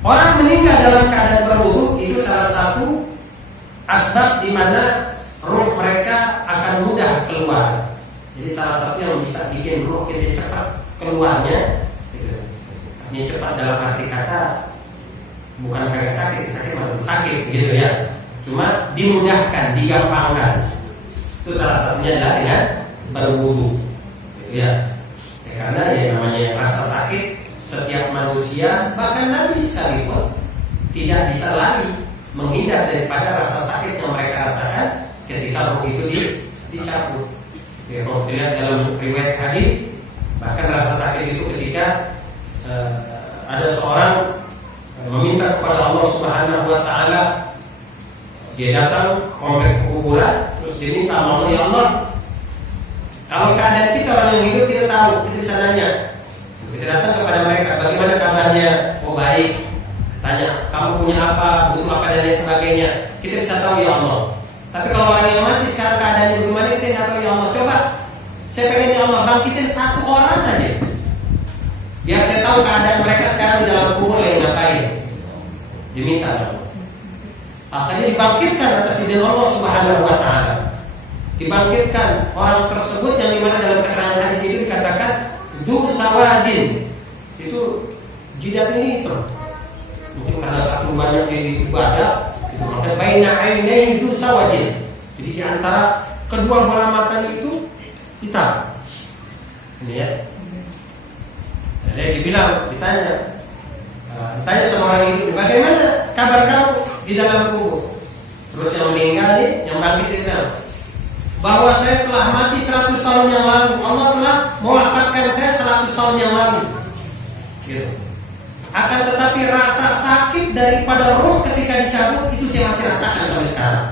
Orang meninggal dalam keadaan berwudu itu salah satu asbab di mana ruh mereka akan mudah keluar. Jadi salah satu yang bisa bikin ruh kita cepat keluarnya, ini cepat dalam arti kata bukan kayak sakit malah sakit gitu ya. Cuma dimudahkan, digampangkan. Itu salah satunya adalah dengan berwudu, gitu ya. Karena ya namanya rasa sakit setiap manusia, bahkan Nabi sekalipun tidak bisa lari menghindar daripada rasa sakit yang mereka rasakan ketika ruh itu dicabut. Ya, kalau kita lihat dalam riwayat hadis, bahkan rasa sakit itu ketika ada seorang meminta kepada Allah Subhanahu wa taala, dia datang ke komplek kuburan, terus dia minta Allah, ya Allah, kalau keadaan kita orang yang hidup kita tahu, kita bisa nanya. Kita datang kepada mereka, bagaimana kabarnya? Oh baik. Tanya, kamu punya apa, butuh apa dan lain sebagainya. Kita bisa tahu ya Allah. Tapi kalau orang yang mati sekarang keadaannya bagaimana, kita tidak tahu ya Allah. Coba, saya pengen ya Allah bangkitin satu orang aja, biar saya tahu keadaan mereka sekarang di dalam kubur yang ngapain. Diminta Allah. Akhirnya dibangkitkan atas izin Allah Subhanahu wa taala. Dibangkitkan orang tersebut yang dimana dalam keterangan hadis ini dikatakan Dzu sawadin, itu jidat ini terus. Mungkin karena satu banyak di ibadah, itu makanya baina ainai dzu sawadin. Jadi di antara kedua bola matanya itu hitam. Ini ya. Jadi ditanya sama orang itu, bagaimana kabar kamu di dalam kubur? Terus yang meninggal nih, yang bangkit itu bahwa saya telah mati 100 tahun yang lalu. Allah telah mewafatkan saya 100 tahun yang lalu. Gitu. Akan tetapi rasa sakit daripada roh ketika dicabut itu saya masih rasakan sampai sekarang.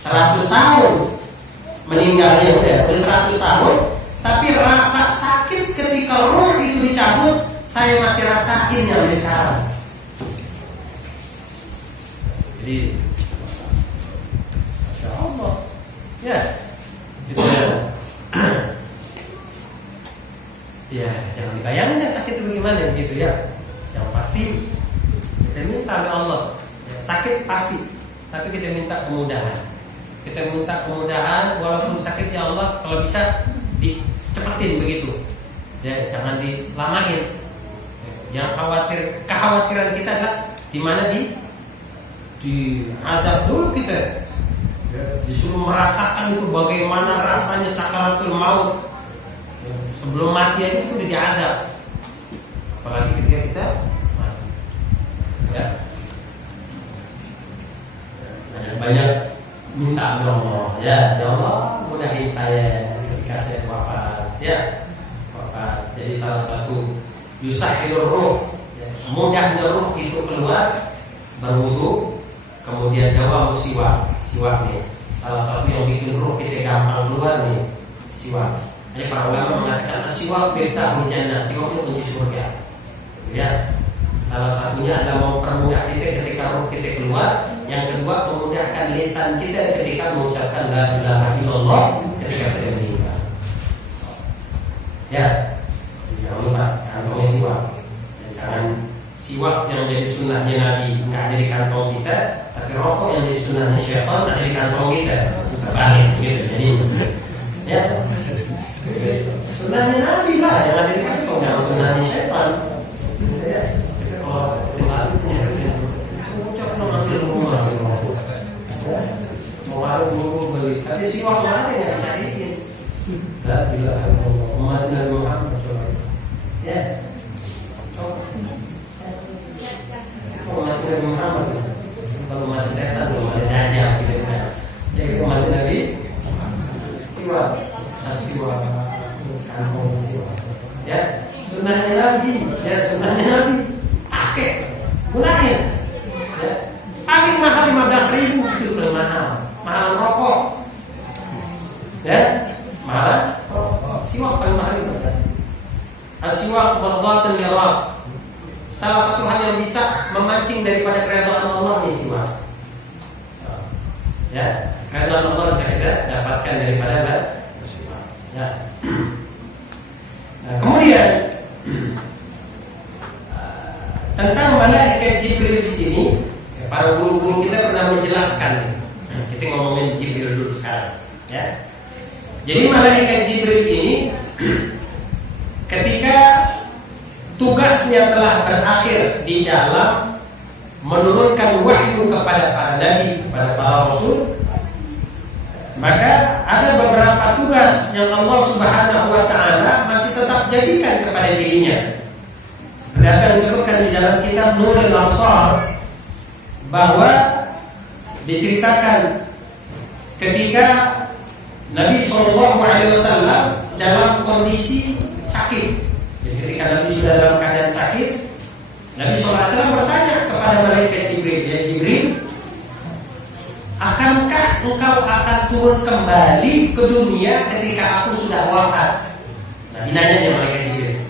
100 tahun meninggalnya udah 100 tahun, tapi rasa sakit ketika roh itu dicabut saya masih rasain sampai sekarang. Jadi Allah, ya, gitu ya. Ya, jangan dibayangin ya sakit itu bagaimana, gitu ya. Yang pasti kita minta sama Allah. Ya, sakit pasti, tapi kita minta kemudahan. Kita minta kemudahan, walaupun sakit ya Allah, kalau bisa dicepetin begitu. Ya, jangan dilamain. Jangan khawatir. Kekhawatiran kita adalah di mana di adab dulu kita. Ya, disuruh merasakan itu bagaimana rasanya sakaratul maut. Ya, sebelum mati aja itu udah diadab. Apalagi ketika kita mati. Ya. Banyak minta Allah. Ya Allah mudahin saya ketika saya wafat. Ya, wafat. Jadi salah satu yusahilur ruh, ya, mudahnya ruh itu keluar berwudu kemudian dawa siwak nih. Salah satu yang bikin ruh kita gampang keluar nih, siwak. Jadi para ulama mengatakan siwak miftahul jannah, siwak itu kunci surga. Ya. Salah satunya adalah mempermudah kita ketika ruh kita keluar. Yang kedua, memudahkan lisan kita ketika mengucapkan la ilaha illallah ketika kita meninggal. Ya, jangan lupa kantongnya siwak. Jangan siwak yang jadi sunnahnya Nabi nggak ada di kantong kita, tapi rokok yang jadi sunnahnya syaitan ada di kantong kita. Terbalik gitu. Jadi, ya, sunnahnya Nabi lah yang ada di kantong, jangan sunnahnya syaitan. Ya. Kalau Tuhan ucap nama rumah mau malu beli, tapi siwak mana yang cariin? La ilaha illallah Muhammad ya. Umat Nabi Muhammad. Kalau umat setan belum ada dajjal gitu kan. Jadi umat Nabi siwak, siwak, kampung siwak. Ya, sunnahnya Nabi, ya sunnahnya Nabi. Pakai, gunain. Ya. Pakai mahal 15.000 itu lebih mahal rokok. Ya, mahal rokok. Siwak paling mahal 15. Aswak berdatan lirab. Salah satu hal yang bisa memancing daripada keridhaan Allah nih siwak. Ya, keridhaan Allah bisa kita dapatkan daripada siwak. Ya. Nah, kemudian tentang malaikat Jibril di sini, para guru-guru kita pernah menjelaskan. Kita ngomongin Jibril dulu sekarang, ya. Jadi malaikat Jibril ini ketika tugasnya telah berakhir di dalam menurunkan wahyu kepada para nabi, kepada para rasul, maka ada beberapa tugas yang Allah Subhanahu wa taala masih tetap jadikan kepada dirinya. Seperti apa yang disebutkan di dalam kitab Nurul Absar, bahwa diceritakan ketika Nabi SAW dalam kondisi sakit. Jadi ketika Nabi sudah dalam keadaan sakit, Nabi SAW bertanya kepada malaikat Jibril, ya Jibril, akankah engkau akan turun kembali ke dunia ketika aku sudah wafat? Nabi nanya malaikat Jibril,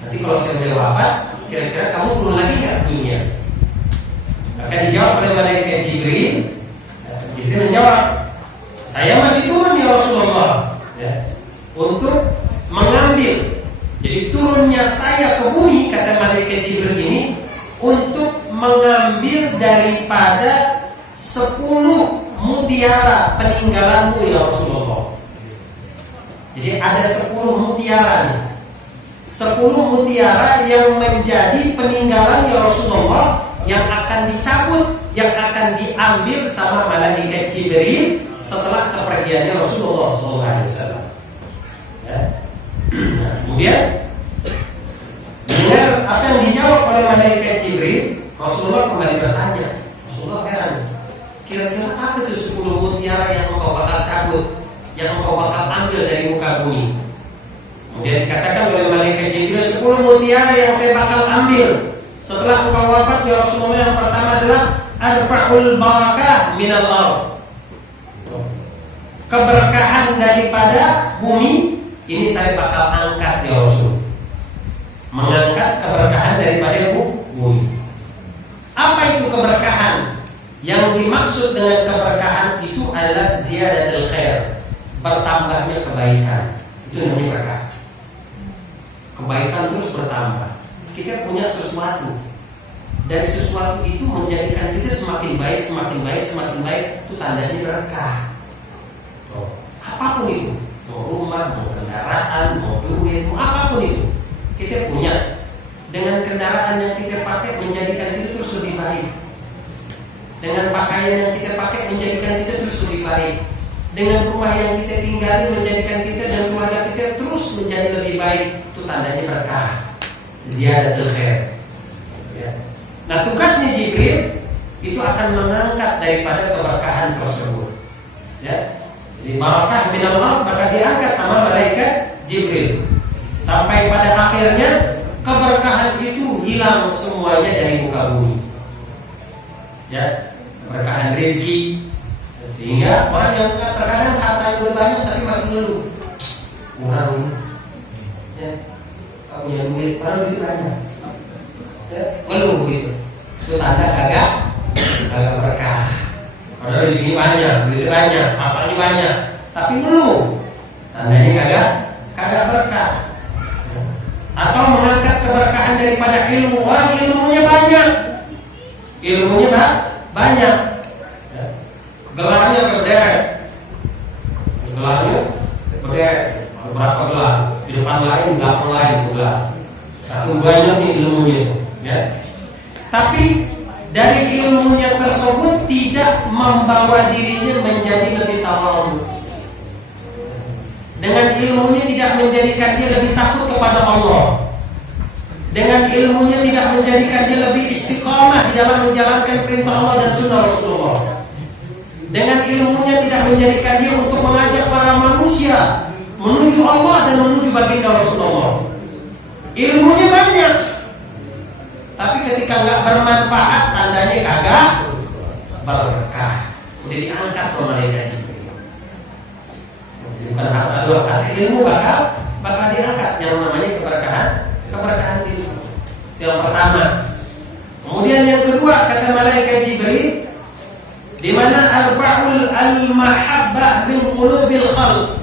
nanti kalau saya sudah wafat, kira-kira kamu turun lagi nggak ke dunia? Maka dijawab oleh malaikat Jibril. Jibril menjawab, saya masih turun ya Rasulullah, ya, untuk mengambil. Jadi turunnya saya ke bumi, kata malaikat Jibril ini, untuk mengambil daripada 10 mutiara peninggalanmu ya Rasulullah. Jadi ada 10 mutiara nih. 10 mutiara yang menjadi peninggalan ya Rasulullah, yang akan dicabut, yang akan diambil sama malaikat Jibril setelah kepergiannya Rasulullah SAW. Ya. Nah, kemudian dengar apa yang dijawab oleh malaikat Jibril, Rasulullah kembali bertanya. Rasulullah heran, kira-kira apa itu 10 mutiara yang engkau bakal cabut, yang engkau bakal ambil dari muka bumi? Kemudian dikatakan oleh malaikat Jibril, 10 mutiara yang saya bakal ambil setelah engkau wafat ya Rasulullah, yang pertama adalah arfa'ul barakah minallah, keberkahan daripada bumi ini saya bakal angkat ya Rasul. Mengangkat keberkahan daripada bumi. Apa itu keberkahan? Yang dimaksud dengan keberkahan itu adalah ziyadatul khair, bertambahnya kebaikan. Itu namanya berkah. Kebaikan terus bertambah. Kita punya sesuatu, dari sesuatu itu menjadikan kita semakin baik, semakin baik, semakin baik. Itu tandanya berkah. Apapun itu, mau rumah, mau kendaraan, mau duit, mau apapun itu, kita punya. Dengan kendaraan yang kita pakai menjadikan kita terus lebih baik. Dengan pakaian yang kita pakai menjadikan kita terus lebih baik. Dengan rumah yang kita tinggali menjadikan kita dan keluarga kita terus menjadi lebih baik. Itu tandanya berkah, ziyadatul khair. Ya. Nah, tugasnya Jibril itu akan mengangkat daripada keberkahan tersebut. Ya. Jadi barakah minallah maka diangkat sama malaikat Jibril. Sampai pada akhirnya keberkahan itu hilang semuanya dari muka bumi. Ya. keberkahan rezeki. Sehingga orang yang terkadang hartanya lebih banyak tapi masih ngeluh, kurang, ya, kamu punya duit, padahal duit banyak, ya, ngeluh begitu. Itu tanda kagak berkah. Padahal di sini banyak, duitnya banyak, apanya banyak, tapi ngeluh, tandanya kagak berkah. Atau mengangkat keberkahan daripada ilmu. Orang ilmunya banyak, banyak, gelarnya berderet, beberapa gelar, di depan lain, belakang lain gelar. Satu banyak nih ilmunya, ya. Tapi dari ilmunya tersebut tidak membawa dirinya menjadi lebih tawadhu. Dengan ilmunya tidak menjadikan dia lebih takut kepada Allah. Dengan ilmunya tidak menjadikan dia lebih istiqamah di dalam menjalankan perintah Allah dan sunnah Rasulullah. Dengan ilmunya tidak menjadikan dia untuk mengajak para manusia menuju Allah dan menuju baginda Rasulullah. Ilmunya banyak, tapi ketika nggak bermanfaat, tandanya kagak berkah. Udah diangkat oleh malaikat Jibril. Bukan harta dua kali, ilmu bakal diangkat. Yang namanya keberkahan itu. Yang pertama. Kemudian yang kedua, kata malaikat Jibril, di mana arfa'ul al-mahabbah min qulubil khalq.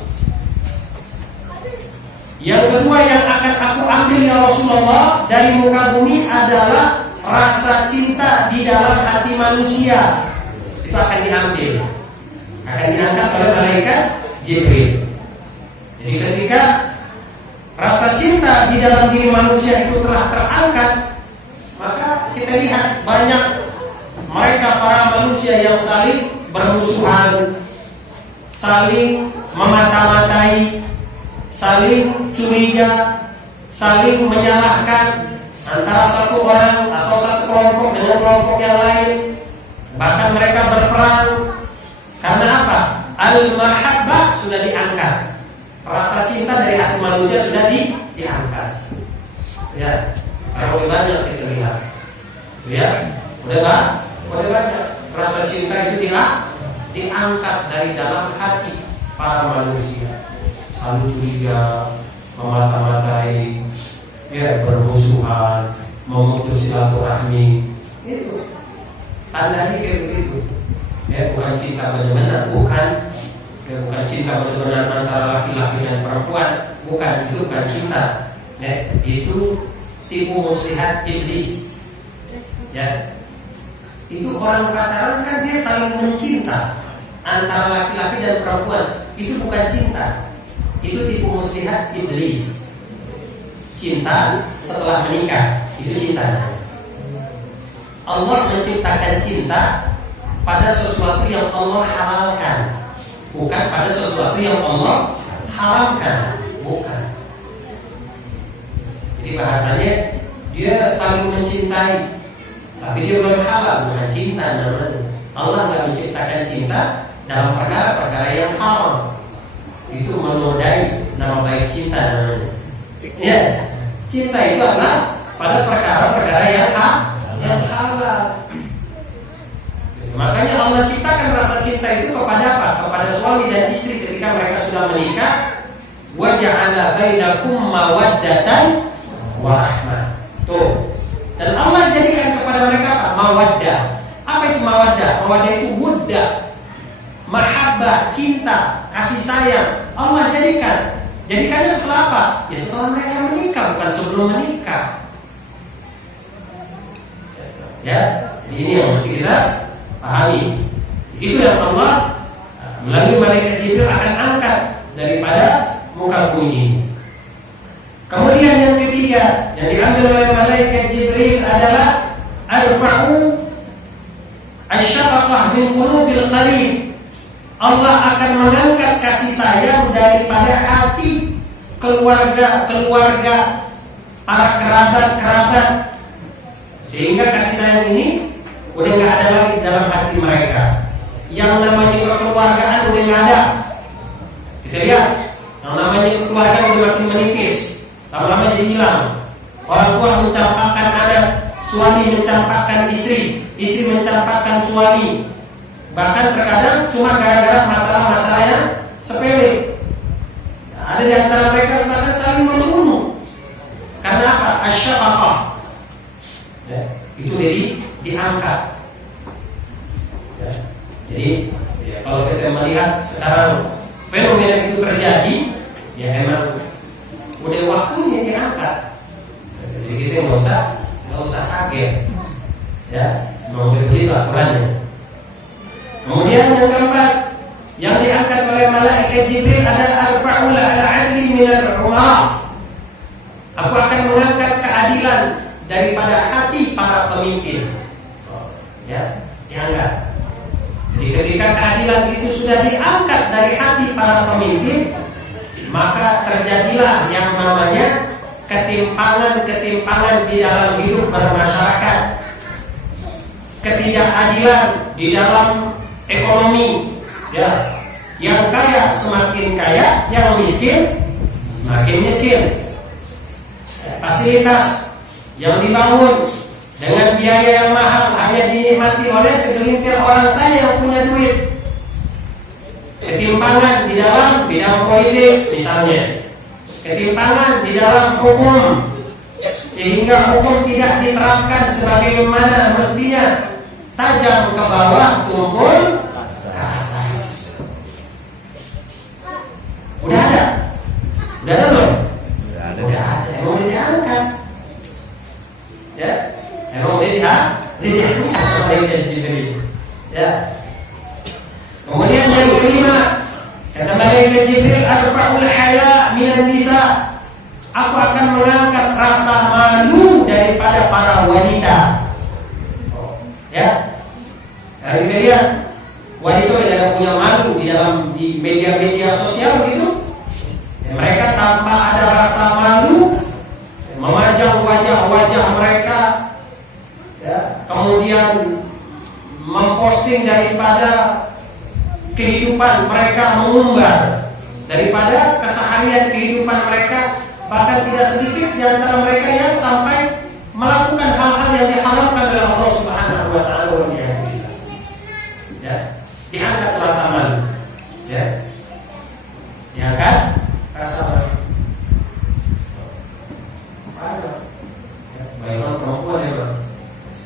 Yang kedua yang akan aku ambil ya Rasulullah dari muka bumi adalah rasa cinta di dalam hati manusia. Itu akan diambil, akan diangkat oleh malaikat Jibril. Jadi ketika rasa cinta di dalam diri manusia itu telah terangkat, maka kita lihat banyak mereka para manusia yang saling bermusuhan, saling memata-matai, saling curiga, saling menyalahkan antara satu orang atau satu kelompok dengan kelompok yang lain. Bahkan mereka berperang. Karena apa? Al-mahabbah sudah diangkat. Rasa cinta dari hati manusia sudah diangkat. Ya, kalau banyak kita lihat. Ya, udah banyak. Rasa cinta itu diangkat dari dalam hati para manusia. Saling curiga, memata-matai, ya, bermusuhan, memutus silaturahmi. Itu tandanya kayak begitu. Ya, bukan cinta benar-benar, bukan cinta benar-benar antara laki-laki dan perempuan, bukan, itu bukan cinta. Ya, itu tipu muslihat iblis. Ya, itu orang pacaran kan dia saling mencinta antara laki-laki dan perempuan, itu bukan cinta. Itu tipu muslihat iblis. Cinta setelah menikah, itu cinta. Allah menciptakan cinta pada sesuatu yang Allah halalkan, bukan pada sesuatu yang Allah haramkan, bukan. Jadi bahasanya dia saling mencintai, tapi dia belum halal, bukan cinta namanya. Allah nggak menciptakan cinta dalam perkara-perkara yang haram. Itu menodai nama baik cinta namanya. Ya, cinta itu adalah pada perkara-perkara yang halal. Makanya Allah ciptakan rasa cinta itu kepada apa? Kepada suami dan istri ketika mereka sudah menikah. Wa ja'ala bainakum mawaddatan wa rahmah. Tuh. Dan Allah jadikan kepada mereka apa? Mawaddah. Apa itu mawaddah? Mawaddah itu wuddah, mahabbah, cinta, kasih sayang. Allah jadikannya setelah apa? Ya setelah mereka menikah, bukan sebelum menikah. Ya, ini yang mesti kita pahami. Itu yang Allah melalui malaikat Jibril akan angkat daripada muka bumi. Kemudian yang ketiga yang diambil oleh malaikat Jibril adalah arfa'u asyafaqah min qulubil qarib. Allah akan mengangkat kasih sayang daripada hati keluarga, para kerabat, sehingga kasih sayang ini udah nggak ada lagi dalam hati mereka. Yang namanya kekeluargaan udah nggak ada. Kita lihat, yang namanya kekeluargaan udah makin menipis, lama-lama jadi hilang. Orang tua mencampakkan anak, suami mencampakkan istri mencampakkan suami. Bahkan terkadang cuma gara-gara masalah-masalah yang sepele. Ada di antara mereka bahkan saling membunuh. Karena apa? Asyafaqah. Ya, itu diangkat. Ya, jadi ya, kalau kita melihat sekarang fenomena itu terjadi, ya emang udah waktunya diangkat. Jadi kita nggak usah kaget. Ya, mau begitu aturannya. Kemudian yang keempat, yang diangkat oleh malaikat Jibril adalah arfa'ul al-'adli minal umara. Aku akan mengangkat keadilan daripada hati para pemimpin. Ya, diangkat. Jadi ketika keadilan itu sudah diangkat dari hati para pemimpin, maka terjadilah yang namanya ketimpangan di dalam hidup bermasyarakat, ketidakadilan di dalam ekonomi, ya, yang kaya semakin kaya, yang miskin semakin miskin. Fasilitas yang dibangun dengan biaya yang mahal hanya dinikmati oleh segelintir orang saja yang punya duit. Ketimpangan di dalam bidang politik misalnya, ketimpangan di dalam hukum, sehingga hukum tidak diterapkan sebagaimana mestinya. Tajam ke bawah, tumpul ke atas. Udah ada belum? Udah ada. Emang udah diangkat. Ya, emang udah diangkat oleh Jibril. Ya. Kemudian yang kelima, kata malaikat Jibril, arfa'ul haya minan nisa. Aku akan mengangkat rasa malu daripada para wanita. Ya, kita lihat wanita yang punya malu di media-media sosial begitu. Ya, mereka tanpa ada rasa malu memajang wajah-wajah mereka, ya, kemudian memposting daripada kehidupan mereka, mengumbar daripada keseharian kehidupan mereka. Bahkan tidak sedikit di antara mereka yang sampai melakukan hal-hal yang diharamkan oleh Allah Subhanahu wa taala. Ya, diangkat rasa malu. Ya. Diangkat rasa malu. Ya, baiklah perempuan ya, Bang.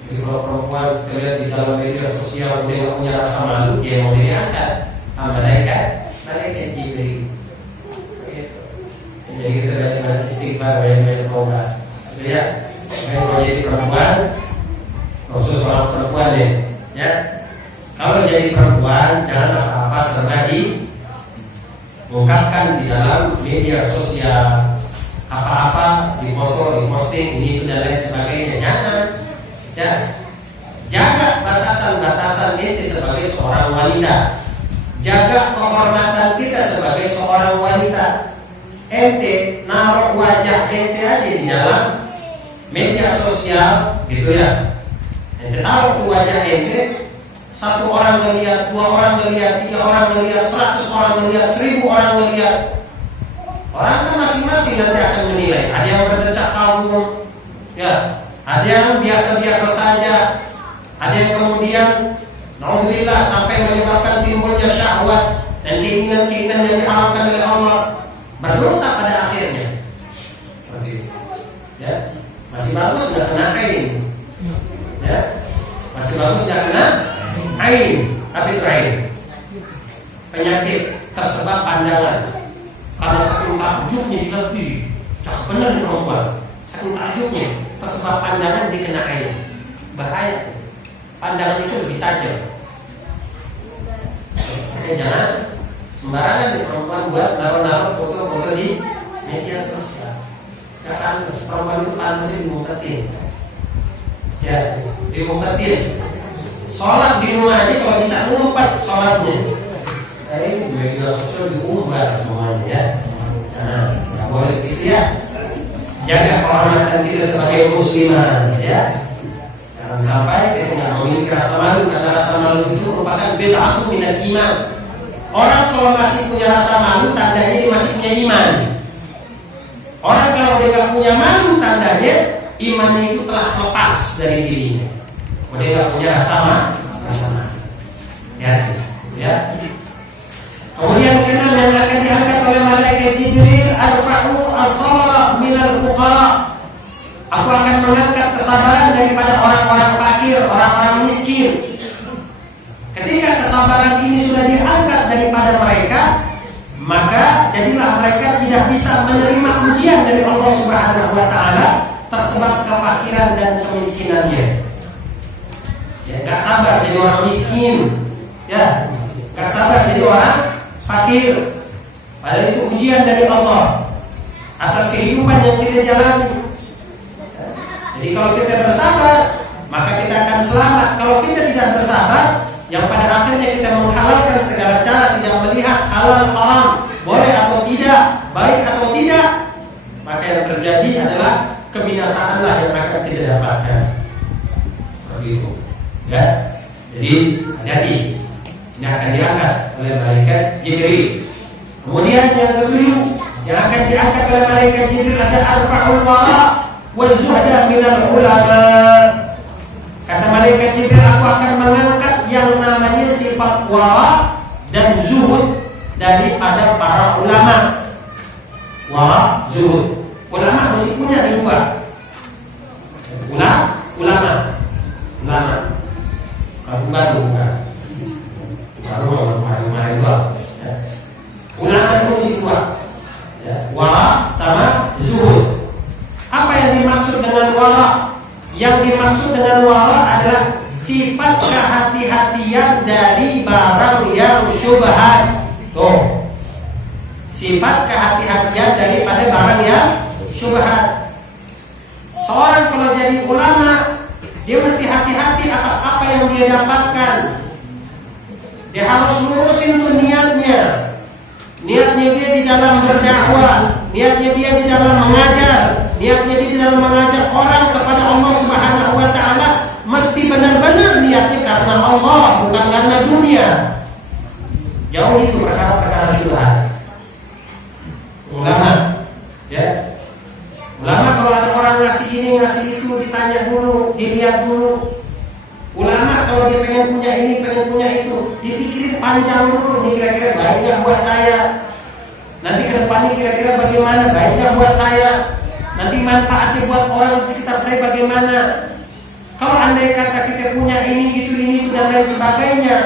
Jadi kalau perempuan terlihat di dalam media sosial dia nggak punya rasa malu, dia mau diangkat malaikat Jibril. Jadi kita banyak istighfar, banyak taubat. Lihat. Kalau jadi perempuan, khusus orang perempuan deh, ya. Kalau jadi perempuan, jangan apa-apa serba diungkapkan di dalam media sosial, apa-apa dipoto, diposting, ini itu dan lain sebagainya. Jangan, ya. Jaga batasan-batasan ente sebagai seorang wanita. Jaga kehormatan kita sebagai seorang wanita. Ente naruh wajah ente aja di dalam media sosial, gitu ya. Ente taruh tuh wajah ente, satu orang melihat, dua orang melihat, tiga orang melihat, 100 orang melihat, 1000 orang melihat. Orang kan masing-masing nanti akan menilai. Ada yang berdecak kagum, ya. Ada yang biasa-biasa saja. Ada yang kemudian, naudzubillah, sampai menyebabkan timbulnya syahwat dan keinginan-keinginan yang diharamkan oleh Allah, berdosa pada akhirnya. Ya. Masih bagus nggak kena ain, ya, masih bagus nggak kena ain, tapi itu ain penyakit tersebab pandangan. Karena saking takjubnya dilihat, cakep bener nih perempuan, saking takjubnya tersebab pandangan dikena ain, bahaya. Pandangan itu lebih tajam. Oke, jangan sembarangan nih perempuan buat naruh-naruh foto-foto di media sosial. Kan perempuan itu pantasnya diumpetin, ya, diumpetin. Sholat di rumah aja kalau bisa ngumpet sholatnya. Ini media sosial diumbar semuanya, ya. Nah, nggak boleh gitu ya. Jaga kehormatan kita sebagai muslimah, ya. Jangan sampai kita nggak memiliki rasa malu, karena rasa malu itu merupakan bid'ah minal iman. Orang kalau masih punya rasa malu, tandanya dia masih punya iman. Orang kalau dia nggak punya malu, tandanya imannya itu telah lepas dari dirinya. Dia nggak punya rasa malu. hati-hati, ya. Kemudian keenam yang akan diangkat oleh malaikat Jibril, arfa'u as-sabra minal fuqara. Aku akan mengangkat kesabaran daripada orang-orang fakir, orang-orang miskin. Ketika kesabaran ini sudah diangkat daripada mereka, maka jadilah mereka tidak bisa menerima ujian dari Allah Subhanahu wa taala tersebab kefakiran dan kemiskinannya. Ya, gak sabar jadi orang miskin, ya, gak sabar jadi orang fakir. Padahal itu ujian dari Allah atas kehidupan yang kita jalani. Jadi kalau kita bersabar, maka kita akan selamat. Kalau kita tidak bersabar, yang pada akhirnya kita menghalalkan segala cara, tidak melihat halal haram, boleh atau tidak, baik atau tidak, maka yang terjadi adalah kebinasaanlah yang akan kita dapatkan. Begitu, ya. Jadi hati-hati, ini akan diangkat oleh malaikat Jibril. Kemudian yang ketujuh yang akan diangkat oleh malaikat Jibril ada arfa'ul wara wa zuhda minal ulama. Kata malaikat Jibril, aku akan mengangkat yang namanya sifat wara dan zuhud daripada para ulama. Wara, zuhud. Ulama mesti punya di luar. Ulama. Kalau baru bukan. Baru kemarin dua. Ya. Ulama itu mesti dua. Ya. Wara sama zuhud. Apa yang dimaksud dengan wara? Yang dimaksud dengan wara adalah sifat kehati-hatian dari barang yang syubhat. Tuh. Sifat kehati-hatian daripada barang yang syubhat. Seorang kalau jadi ulama, dia mesti hati-hati atas apa yang dia dapatkan. Dia harus lurusin tuh niatnya. Niatnya dia di dalam berdakwah, niatnya dia di dalam mengajar, niatnya dia di dalam mengajak orang kepada Allah Subhanahu wa taala, mesti benar-benar niatnya karena Allah, bukan karena dunia. Jauh itu perkara-perkara syubhat. Ulama, ya. Ulama kalau ada orang ngasih ini, ngasih itu, ditanya dulu, dilihat dulu. Ulama kalau dia pengen punya ini, pengen punya itu, dipikirin panjang dulu, ini kira-kira baiknya buat saya. Nanti ke depannya kira-kira bagaimana, baiknya buat saya. Nanti manfaatnya buat orang di sekitar saya bagaimana. Kalau andai kata kita punya ini, itu, dan lain sebagainya,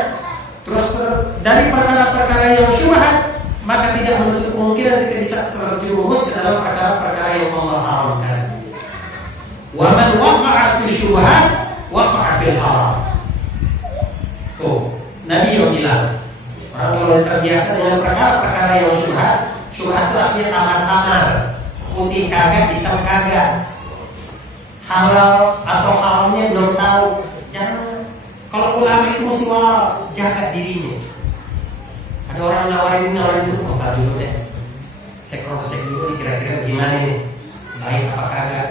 terus dari perkara-perkara yang syubhat, maka tidak menutup kemungkinan kita bisa terjerumus ke dalam perkara-perkara yang Allah haramkan. Wa man waqa'a fi syubhat waqa'a fil haram. Tuh, Nabi yang bilang, orang kalau terbiasa dengan perkara-perkara yang syubhat itu artinya samar-samar, putih kagak, hitam kagak, halal atau haramnya belum tahu. Jangan. Kalau ulama itu mesti jaga dirinya. Ada orang nawarin itu, tar dulu deh, saya cross check dulu kira-kira gimana nih, baik apa kagak,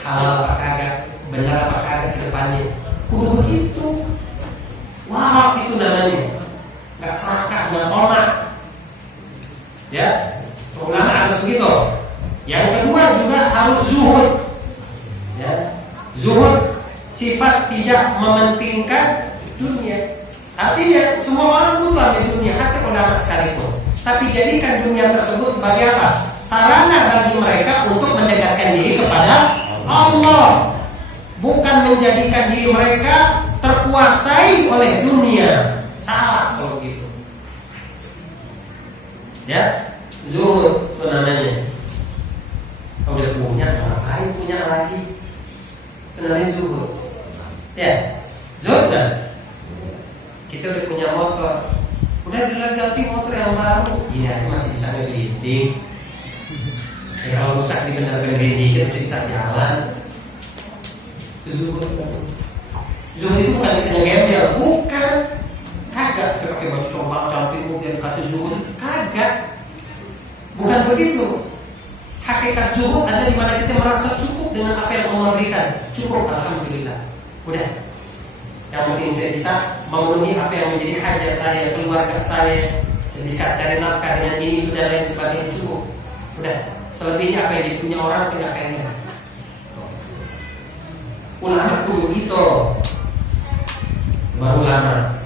halal apa kagak, benar apa kagak ke depannya. Kudu begitu. Wah, itu namanya nggak serakah, nggak tomat. Ya, ulama harus begitu. Yang kedua juga harus zuhud. Ya, zuhud sifat tidak mementingkan dunia. Artinya semua orang butuh ambil dunia, hatta ulama sekalipun. Tapi jadikan dunia tersebut sebagai apa? Sarana bagi mereka untuk mendekatkan diri kepada Allah. Bukan menjadikan diri mereka terkuasai oleh dunia. Salah kalau gitu. Ya, zuhud itu namanya. Kalau udah punya, ngapain punya lagi? Kenalnya zuhud. Ya, zuhud kan? Kita udah punya motor, udah ganti motor yang baru, ini masih bisa ngelinting. Ya kalau rusak dibener-benerin dikit masih bisa jalan. Zuhud itu bukan kita ngegembel, bukan. Kagak kita pakai baju combang cantik kemudian kata zuhud, kagak. Bukan begitu. Hakikat zuhud ada di mana kita merasa cukup dengan apa yang Allah berikan. Cukup, alhamdulillah. Udah. Yang penting saya bisa memenuhi apa yang menjadi hajat saya, keluarga saya bisa cari nafkah dengan ini, itu, dan lain sebagainya, cukup. Udah, selebihnya apa yang jadi punya orang saya nggak kayaknya. Ulama itu begitu. Baru ulama.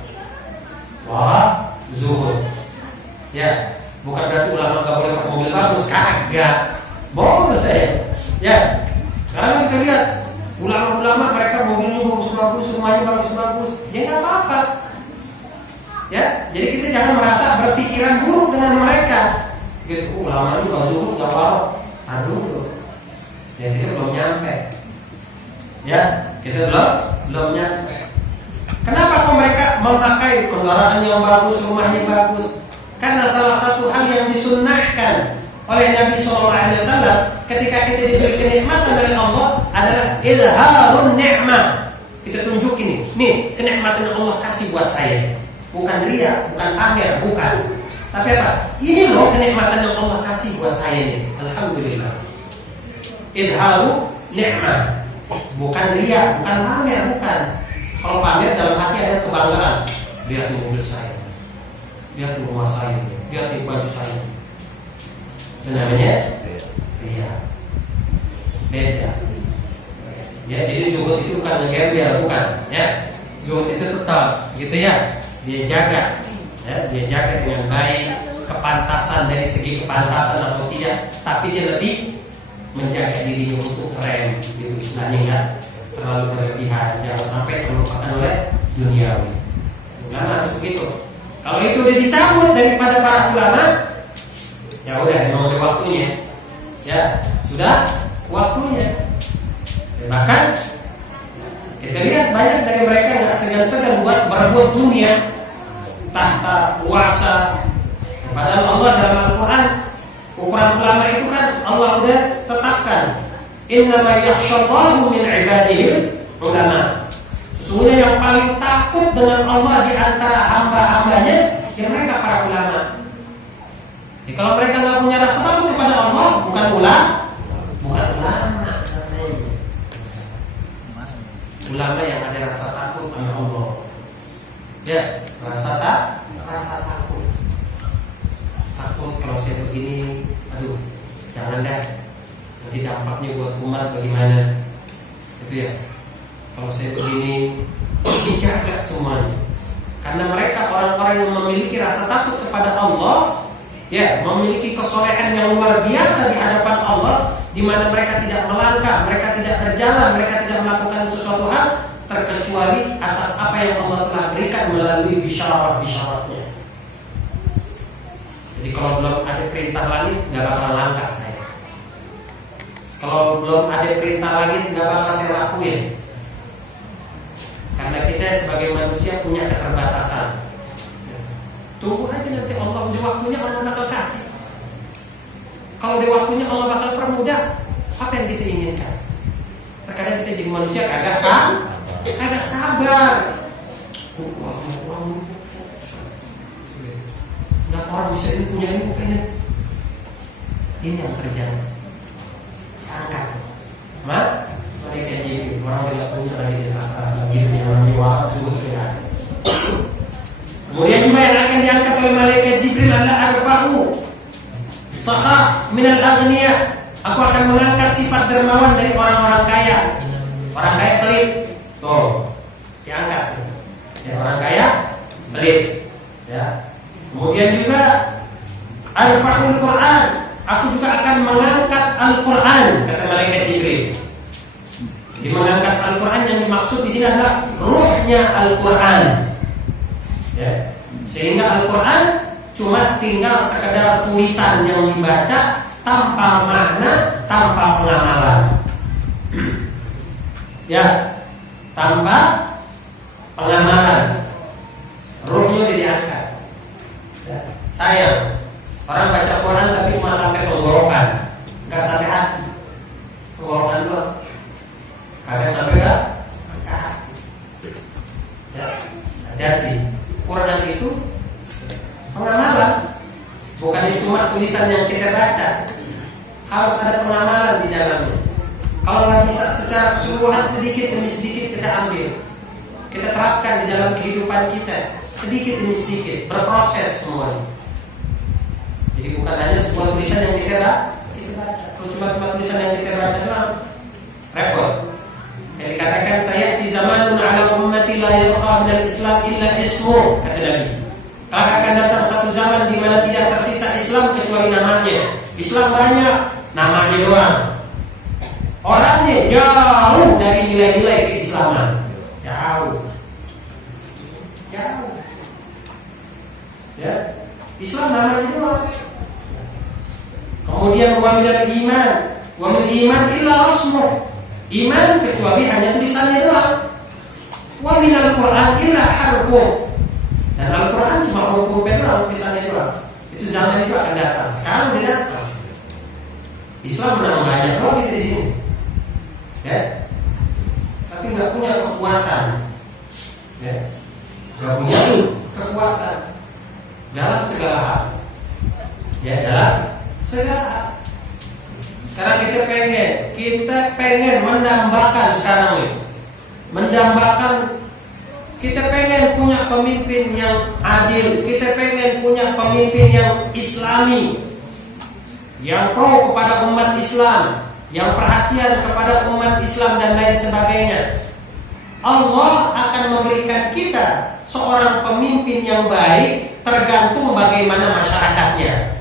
Ya, bukan berarti ulama nggak boleh pakai mobil bagus, kagak. Boleh. Ya. Sekarang kita lihat ulama-ulama mereka mobilnya bagus-bagus, rumahnya bagus-bagus. Ya nggak apa-apa. Ya, jadi kita jangan merasa berpikiran buruk dengan mereka. Gitu, ulama itu nggak zuhud, nggak wow. Aduh, ya kita belum nyampe. Ya, kita belum nyampe. Kenapa kok mereka memakai kendaraan yang bagus, rumahnya bagus? Karena salah satu hal yang disunnahkan oleh Nabi SAW ketika kita diberi kenikmatan dari Allah adalah izharun ni'mah. Kita tunjukin nih kenikmatan yang Allah kasih buat saya. Bukan ria, bukan pamer, bukan. Tapi apa? Ini loh kenikmatan yang Allah kasih buat saya ini. Alhamdulillah. Izharu ni'mah. Bukan ria, bukan pamer, bukan. Kalau pamer dalam hati ada kebanggaan. Lihat nih mobil saya, lihat nih rumah saya, lihat nih baju saya. Itu namanya ria. Beda. Ya, jadi zuhud itu bukan ngegerbel, bukan. Ya, zuhud itu tetap, gitu ya. Dia jaga, ya, dia jaga dengan baik kepantasan dari segi kepantasan atau tidak, tapi dia lebih menjaga dirinya untuk rem, gitu istilahnya enggak terlalu berlebihan, jangan sampai terlupakan oleh duniawi. Ulama harus begitu. Kalau itu udah dicabut daripada para ulama, ya udah memang udah waktunya. Ya, sudah waktunya. Ya, bahkan kita lihat banyak dari mereka yang segan-segan buat berbuat dunia, tahta, puasa. Padahal Allah dalam Al-Quran, ukuran ulama itu kan Allah udah tetapkan. Innama yakhshallahu min ibadihi ulama. Sesungguhnya yang paling takut dengan Allah di antara hamba-hambanya ya mereka para ulama. Jadi kalau mereka nggak punya rasa takut kepada Allah, bukan ulama. Ulama yang ada rasa takut sama Allah. Ya, rasa takut. Takut kalau saya begini, aduh, jangan deh. Nanti dampaknya buat umat bagaimana? Itu ya. Kalau saya begini, dijaga semuanya. Karena mereka orang-orang yang memiliki rasa takut kepada Allah, ya, memiliki kesolehan yang luar biasa di hadapan Allah, di mana mereka tidak melangkah, mereka tidak berjalan, mereka tidak melakukan sesuatu hal terkecuali atas apa yang Allah telah berikan melalui bisyarat-bisyaratnya. Jadi kalau belum ada perintah langit, nggak bakal langkah saya. Kalau belum ada perintah langit, nggak bakal saya lakuin. Karena kita sebagai manusia punya keterbatasan. Tunggu aja nanti Allah di waktunya Allah bakal kasih. Kalau di waktunya Allah bakal permudah apa yang kita inginkan. Terkadang kita jadi manusia kagak sabar. Nah orang bisa ini punya ini pengen. Ini yang terjadi. Angkat. Mereka jadi orang tidak punya lagi rasa-rasa gitu yang namanya sebut ya. Kemudian juga yang akan diangkat oleh malaikat Jibril adalah arfa'u sakha minal aghniya. Aku akan mengangkat sifat dermawan dari orang-orang kaya. Orang kaya pelit. Tuh, diangkat. Ya, orang kaya pelit. Ya. Kemudian juga arfa'ul Quran. Aku juga akan mengangkat Al-Quran, kata malaikat Jibril. Di mengangkat Al-Quran yang dimaksud di sini adalah ruhnya Al-Quran. Ya. Sehingga Al-Quran cuma tinggal sekedar tulisan yang dibaca tanpa makna, tanpa pengamalan. Ya, tanpa pengamalan. Ruhnya diangkat. Ya. Sayang, orang baca Quran tapi cuma sampai tenggorokan, nggak sampai hati. Tenggorokan doang. Kagak sampai ke hati. Ya, hati-hati. Quran itu pengamalan, bukan cuma tulisan yang kita baca. Harus ada pengamalan di dalamnya. Kalau nggak bisa secara keseluruhan, sedikit demi sedikit kita ambil, kita terapkan di dalam kehidupan kita, sedikit demi sedikit, berproses semuanya. Jadi bukan hanya sebuah tulisan yang kita baca. Kalau cuma tulisan yang kita baca doang, repot. Yang dikatakan saya di zamanun ala ummati la yabqa minal Islam illa ismu, kata Nabi. Kalau akan datang satu zaman di mana tidak tersisa Islam kecuali namanya. Islam banyak, namanya doang. Orangnya jauh dari nilai-nilai keislaman. Jauh. Ya, Islam namanya doang. Kemudian wa minal iman illa rasmuh. Iman kecuali hanya tulisannya doang. Wa minal Qur'an illa harfuh. Dan Al-Quran cuma huruf doang, tulisannya doang. Itu zaman itu akan datang. Sekarang udah datang. Islam menang banyak loh di sini. Ya. Tapi nggak punya kekuatan. Ya. Nggak punya kekuatan dalam segala hal. Ya, dalam segala hal. Karena kita pengen mendambakan sekarang ini. Kita pengen punya pemimpin yang adil. Kita pengen punya pemimpin yang Islami, yang pro kepada umat Islam, yang perhatian kepada umat Islam dan lain sebagainya. Allah akan memberikan kita seorang pemimpin yang baik tergantung bagaimana masyarakatnya.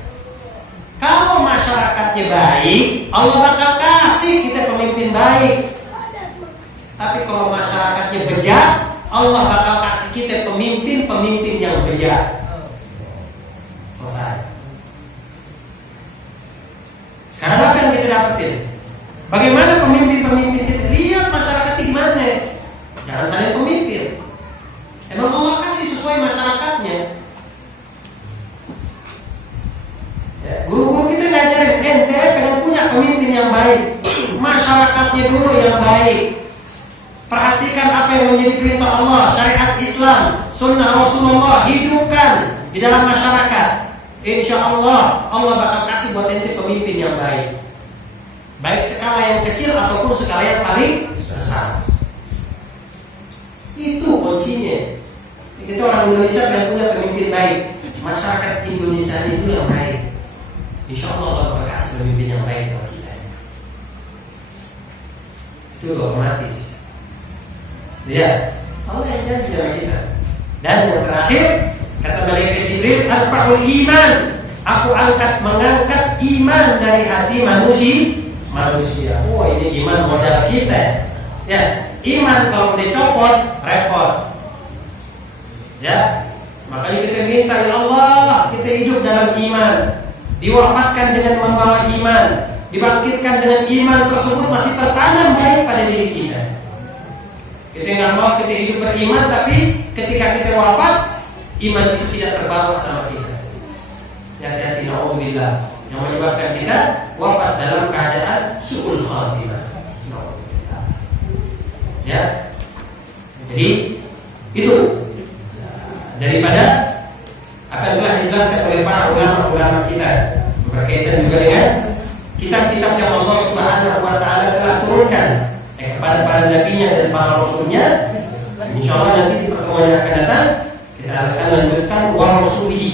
Kalau masyarakatnya baik, Allah bakal kasih kita pemimpin baik. Tapi kalau masyarakatnya bejat, Allah bakal kasih kita pemimpin yang bejat. Selesai. Sekarang apa yang kita dapetin? Bagaimana pemimpin kita? Lihat masyarakat gimana. Jangan saling pemimpin. Emang Allah kasih sesuai masyarakatnya. Ya, guru-guru kita ngajarin ente pengen punya pemimpin yang baik, masyarakatnya dulu yang baik. Perhatikan apa yang menjadi perintah Allah, syariat Islam, sunnah Rasulullah, hidupkan di dalam masyarakat. Insya Allah, Allah bakal kasih buat ente pemimpin yang baik. Baik skala yang kecil ataupun skala yang paling besar. Itu kuncinya. Kita orang Indonesia yang punya pemimpin baik, masyarakat Indonesia itu yang baik. Insya Allah Allah bakal kasih pemimpin yang baik buat kita. Itu otomatis. Ya, Allah yang janji sama kita. Dan yang terakhir, kata malaikat Jibril, arfa'ul iman. Aku mengangkat iman dari hati manusia. Oh, ini iman modal kita. Ya, iman kalau dicopot repot. Ya, makanya kita minta ya Allah, kita hidup dalam iman, diwafatkan dengan membawa iman, dibangkitkan dengan iman tersebut masih tertanam baik pada diri kita. Kita nggak mau kita hidup beriman, tapi ketika kita wafat, iman itu tidak terbawa sama kita. Hati-hati, na'udzubillah, yang menyebabkan kita wafat dalam keadaan su'ul khatimah. Ya, jadi itu daripada akan telah dijelaskan oleh para ulama kita berkaitan juga dengan kitab-kitab yang Allah Subhanahu wa taala telah turunkan kepada para nabinya dan para rasulnya. Insyaallah nanti di pertemuan yang akan datang kita akan lanjutkan wa rasulihi.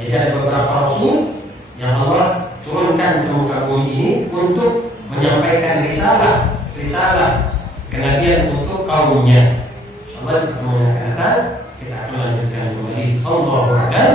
Jadi ada beberapa rasul yang Allah turunkan ke muka bumi ini untuk menyampaikan risalah kenabian untuk kaumnya. Insyaallah di pertemuan yang akan datang kita akan lanjutkan kembali. Allahu akbar.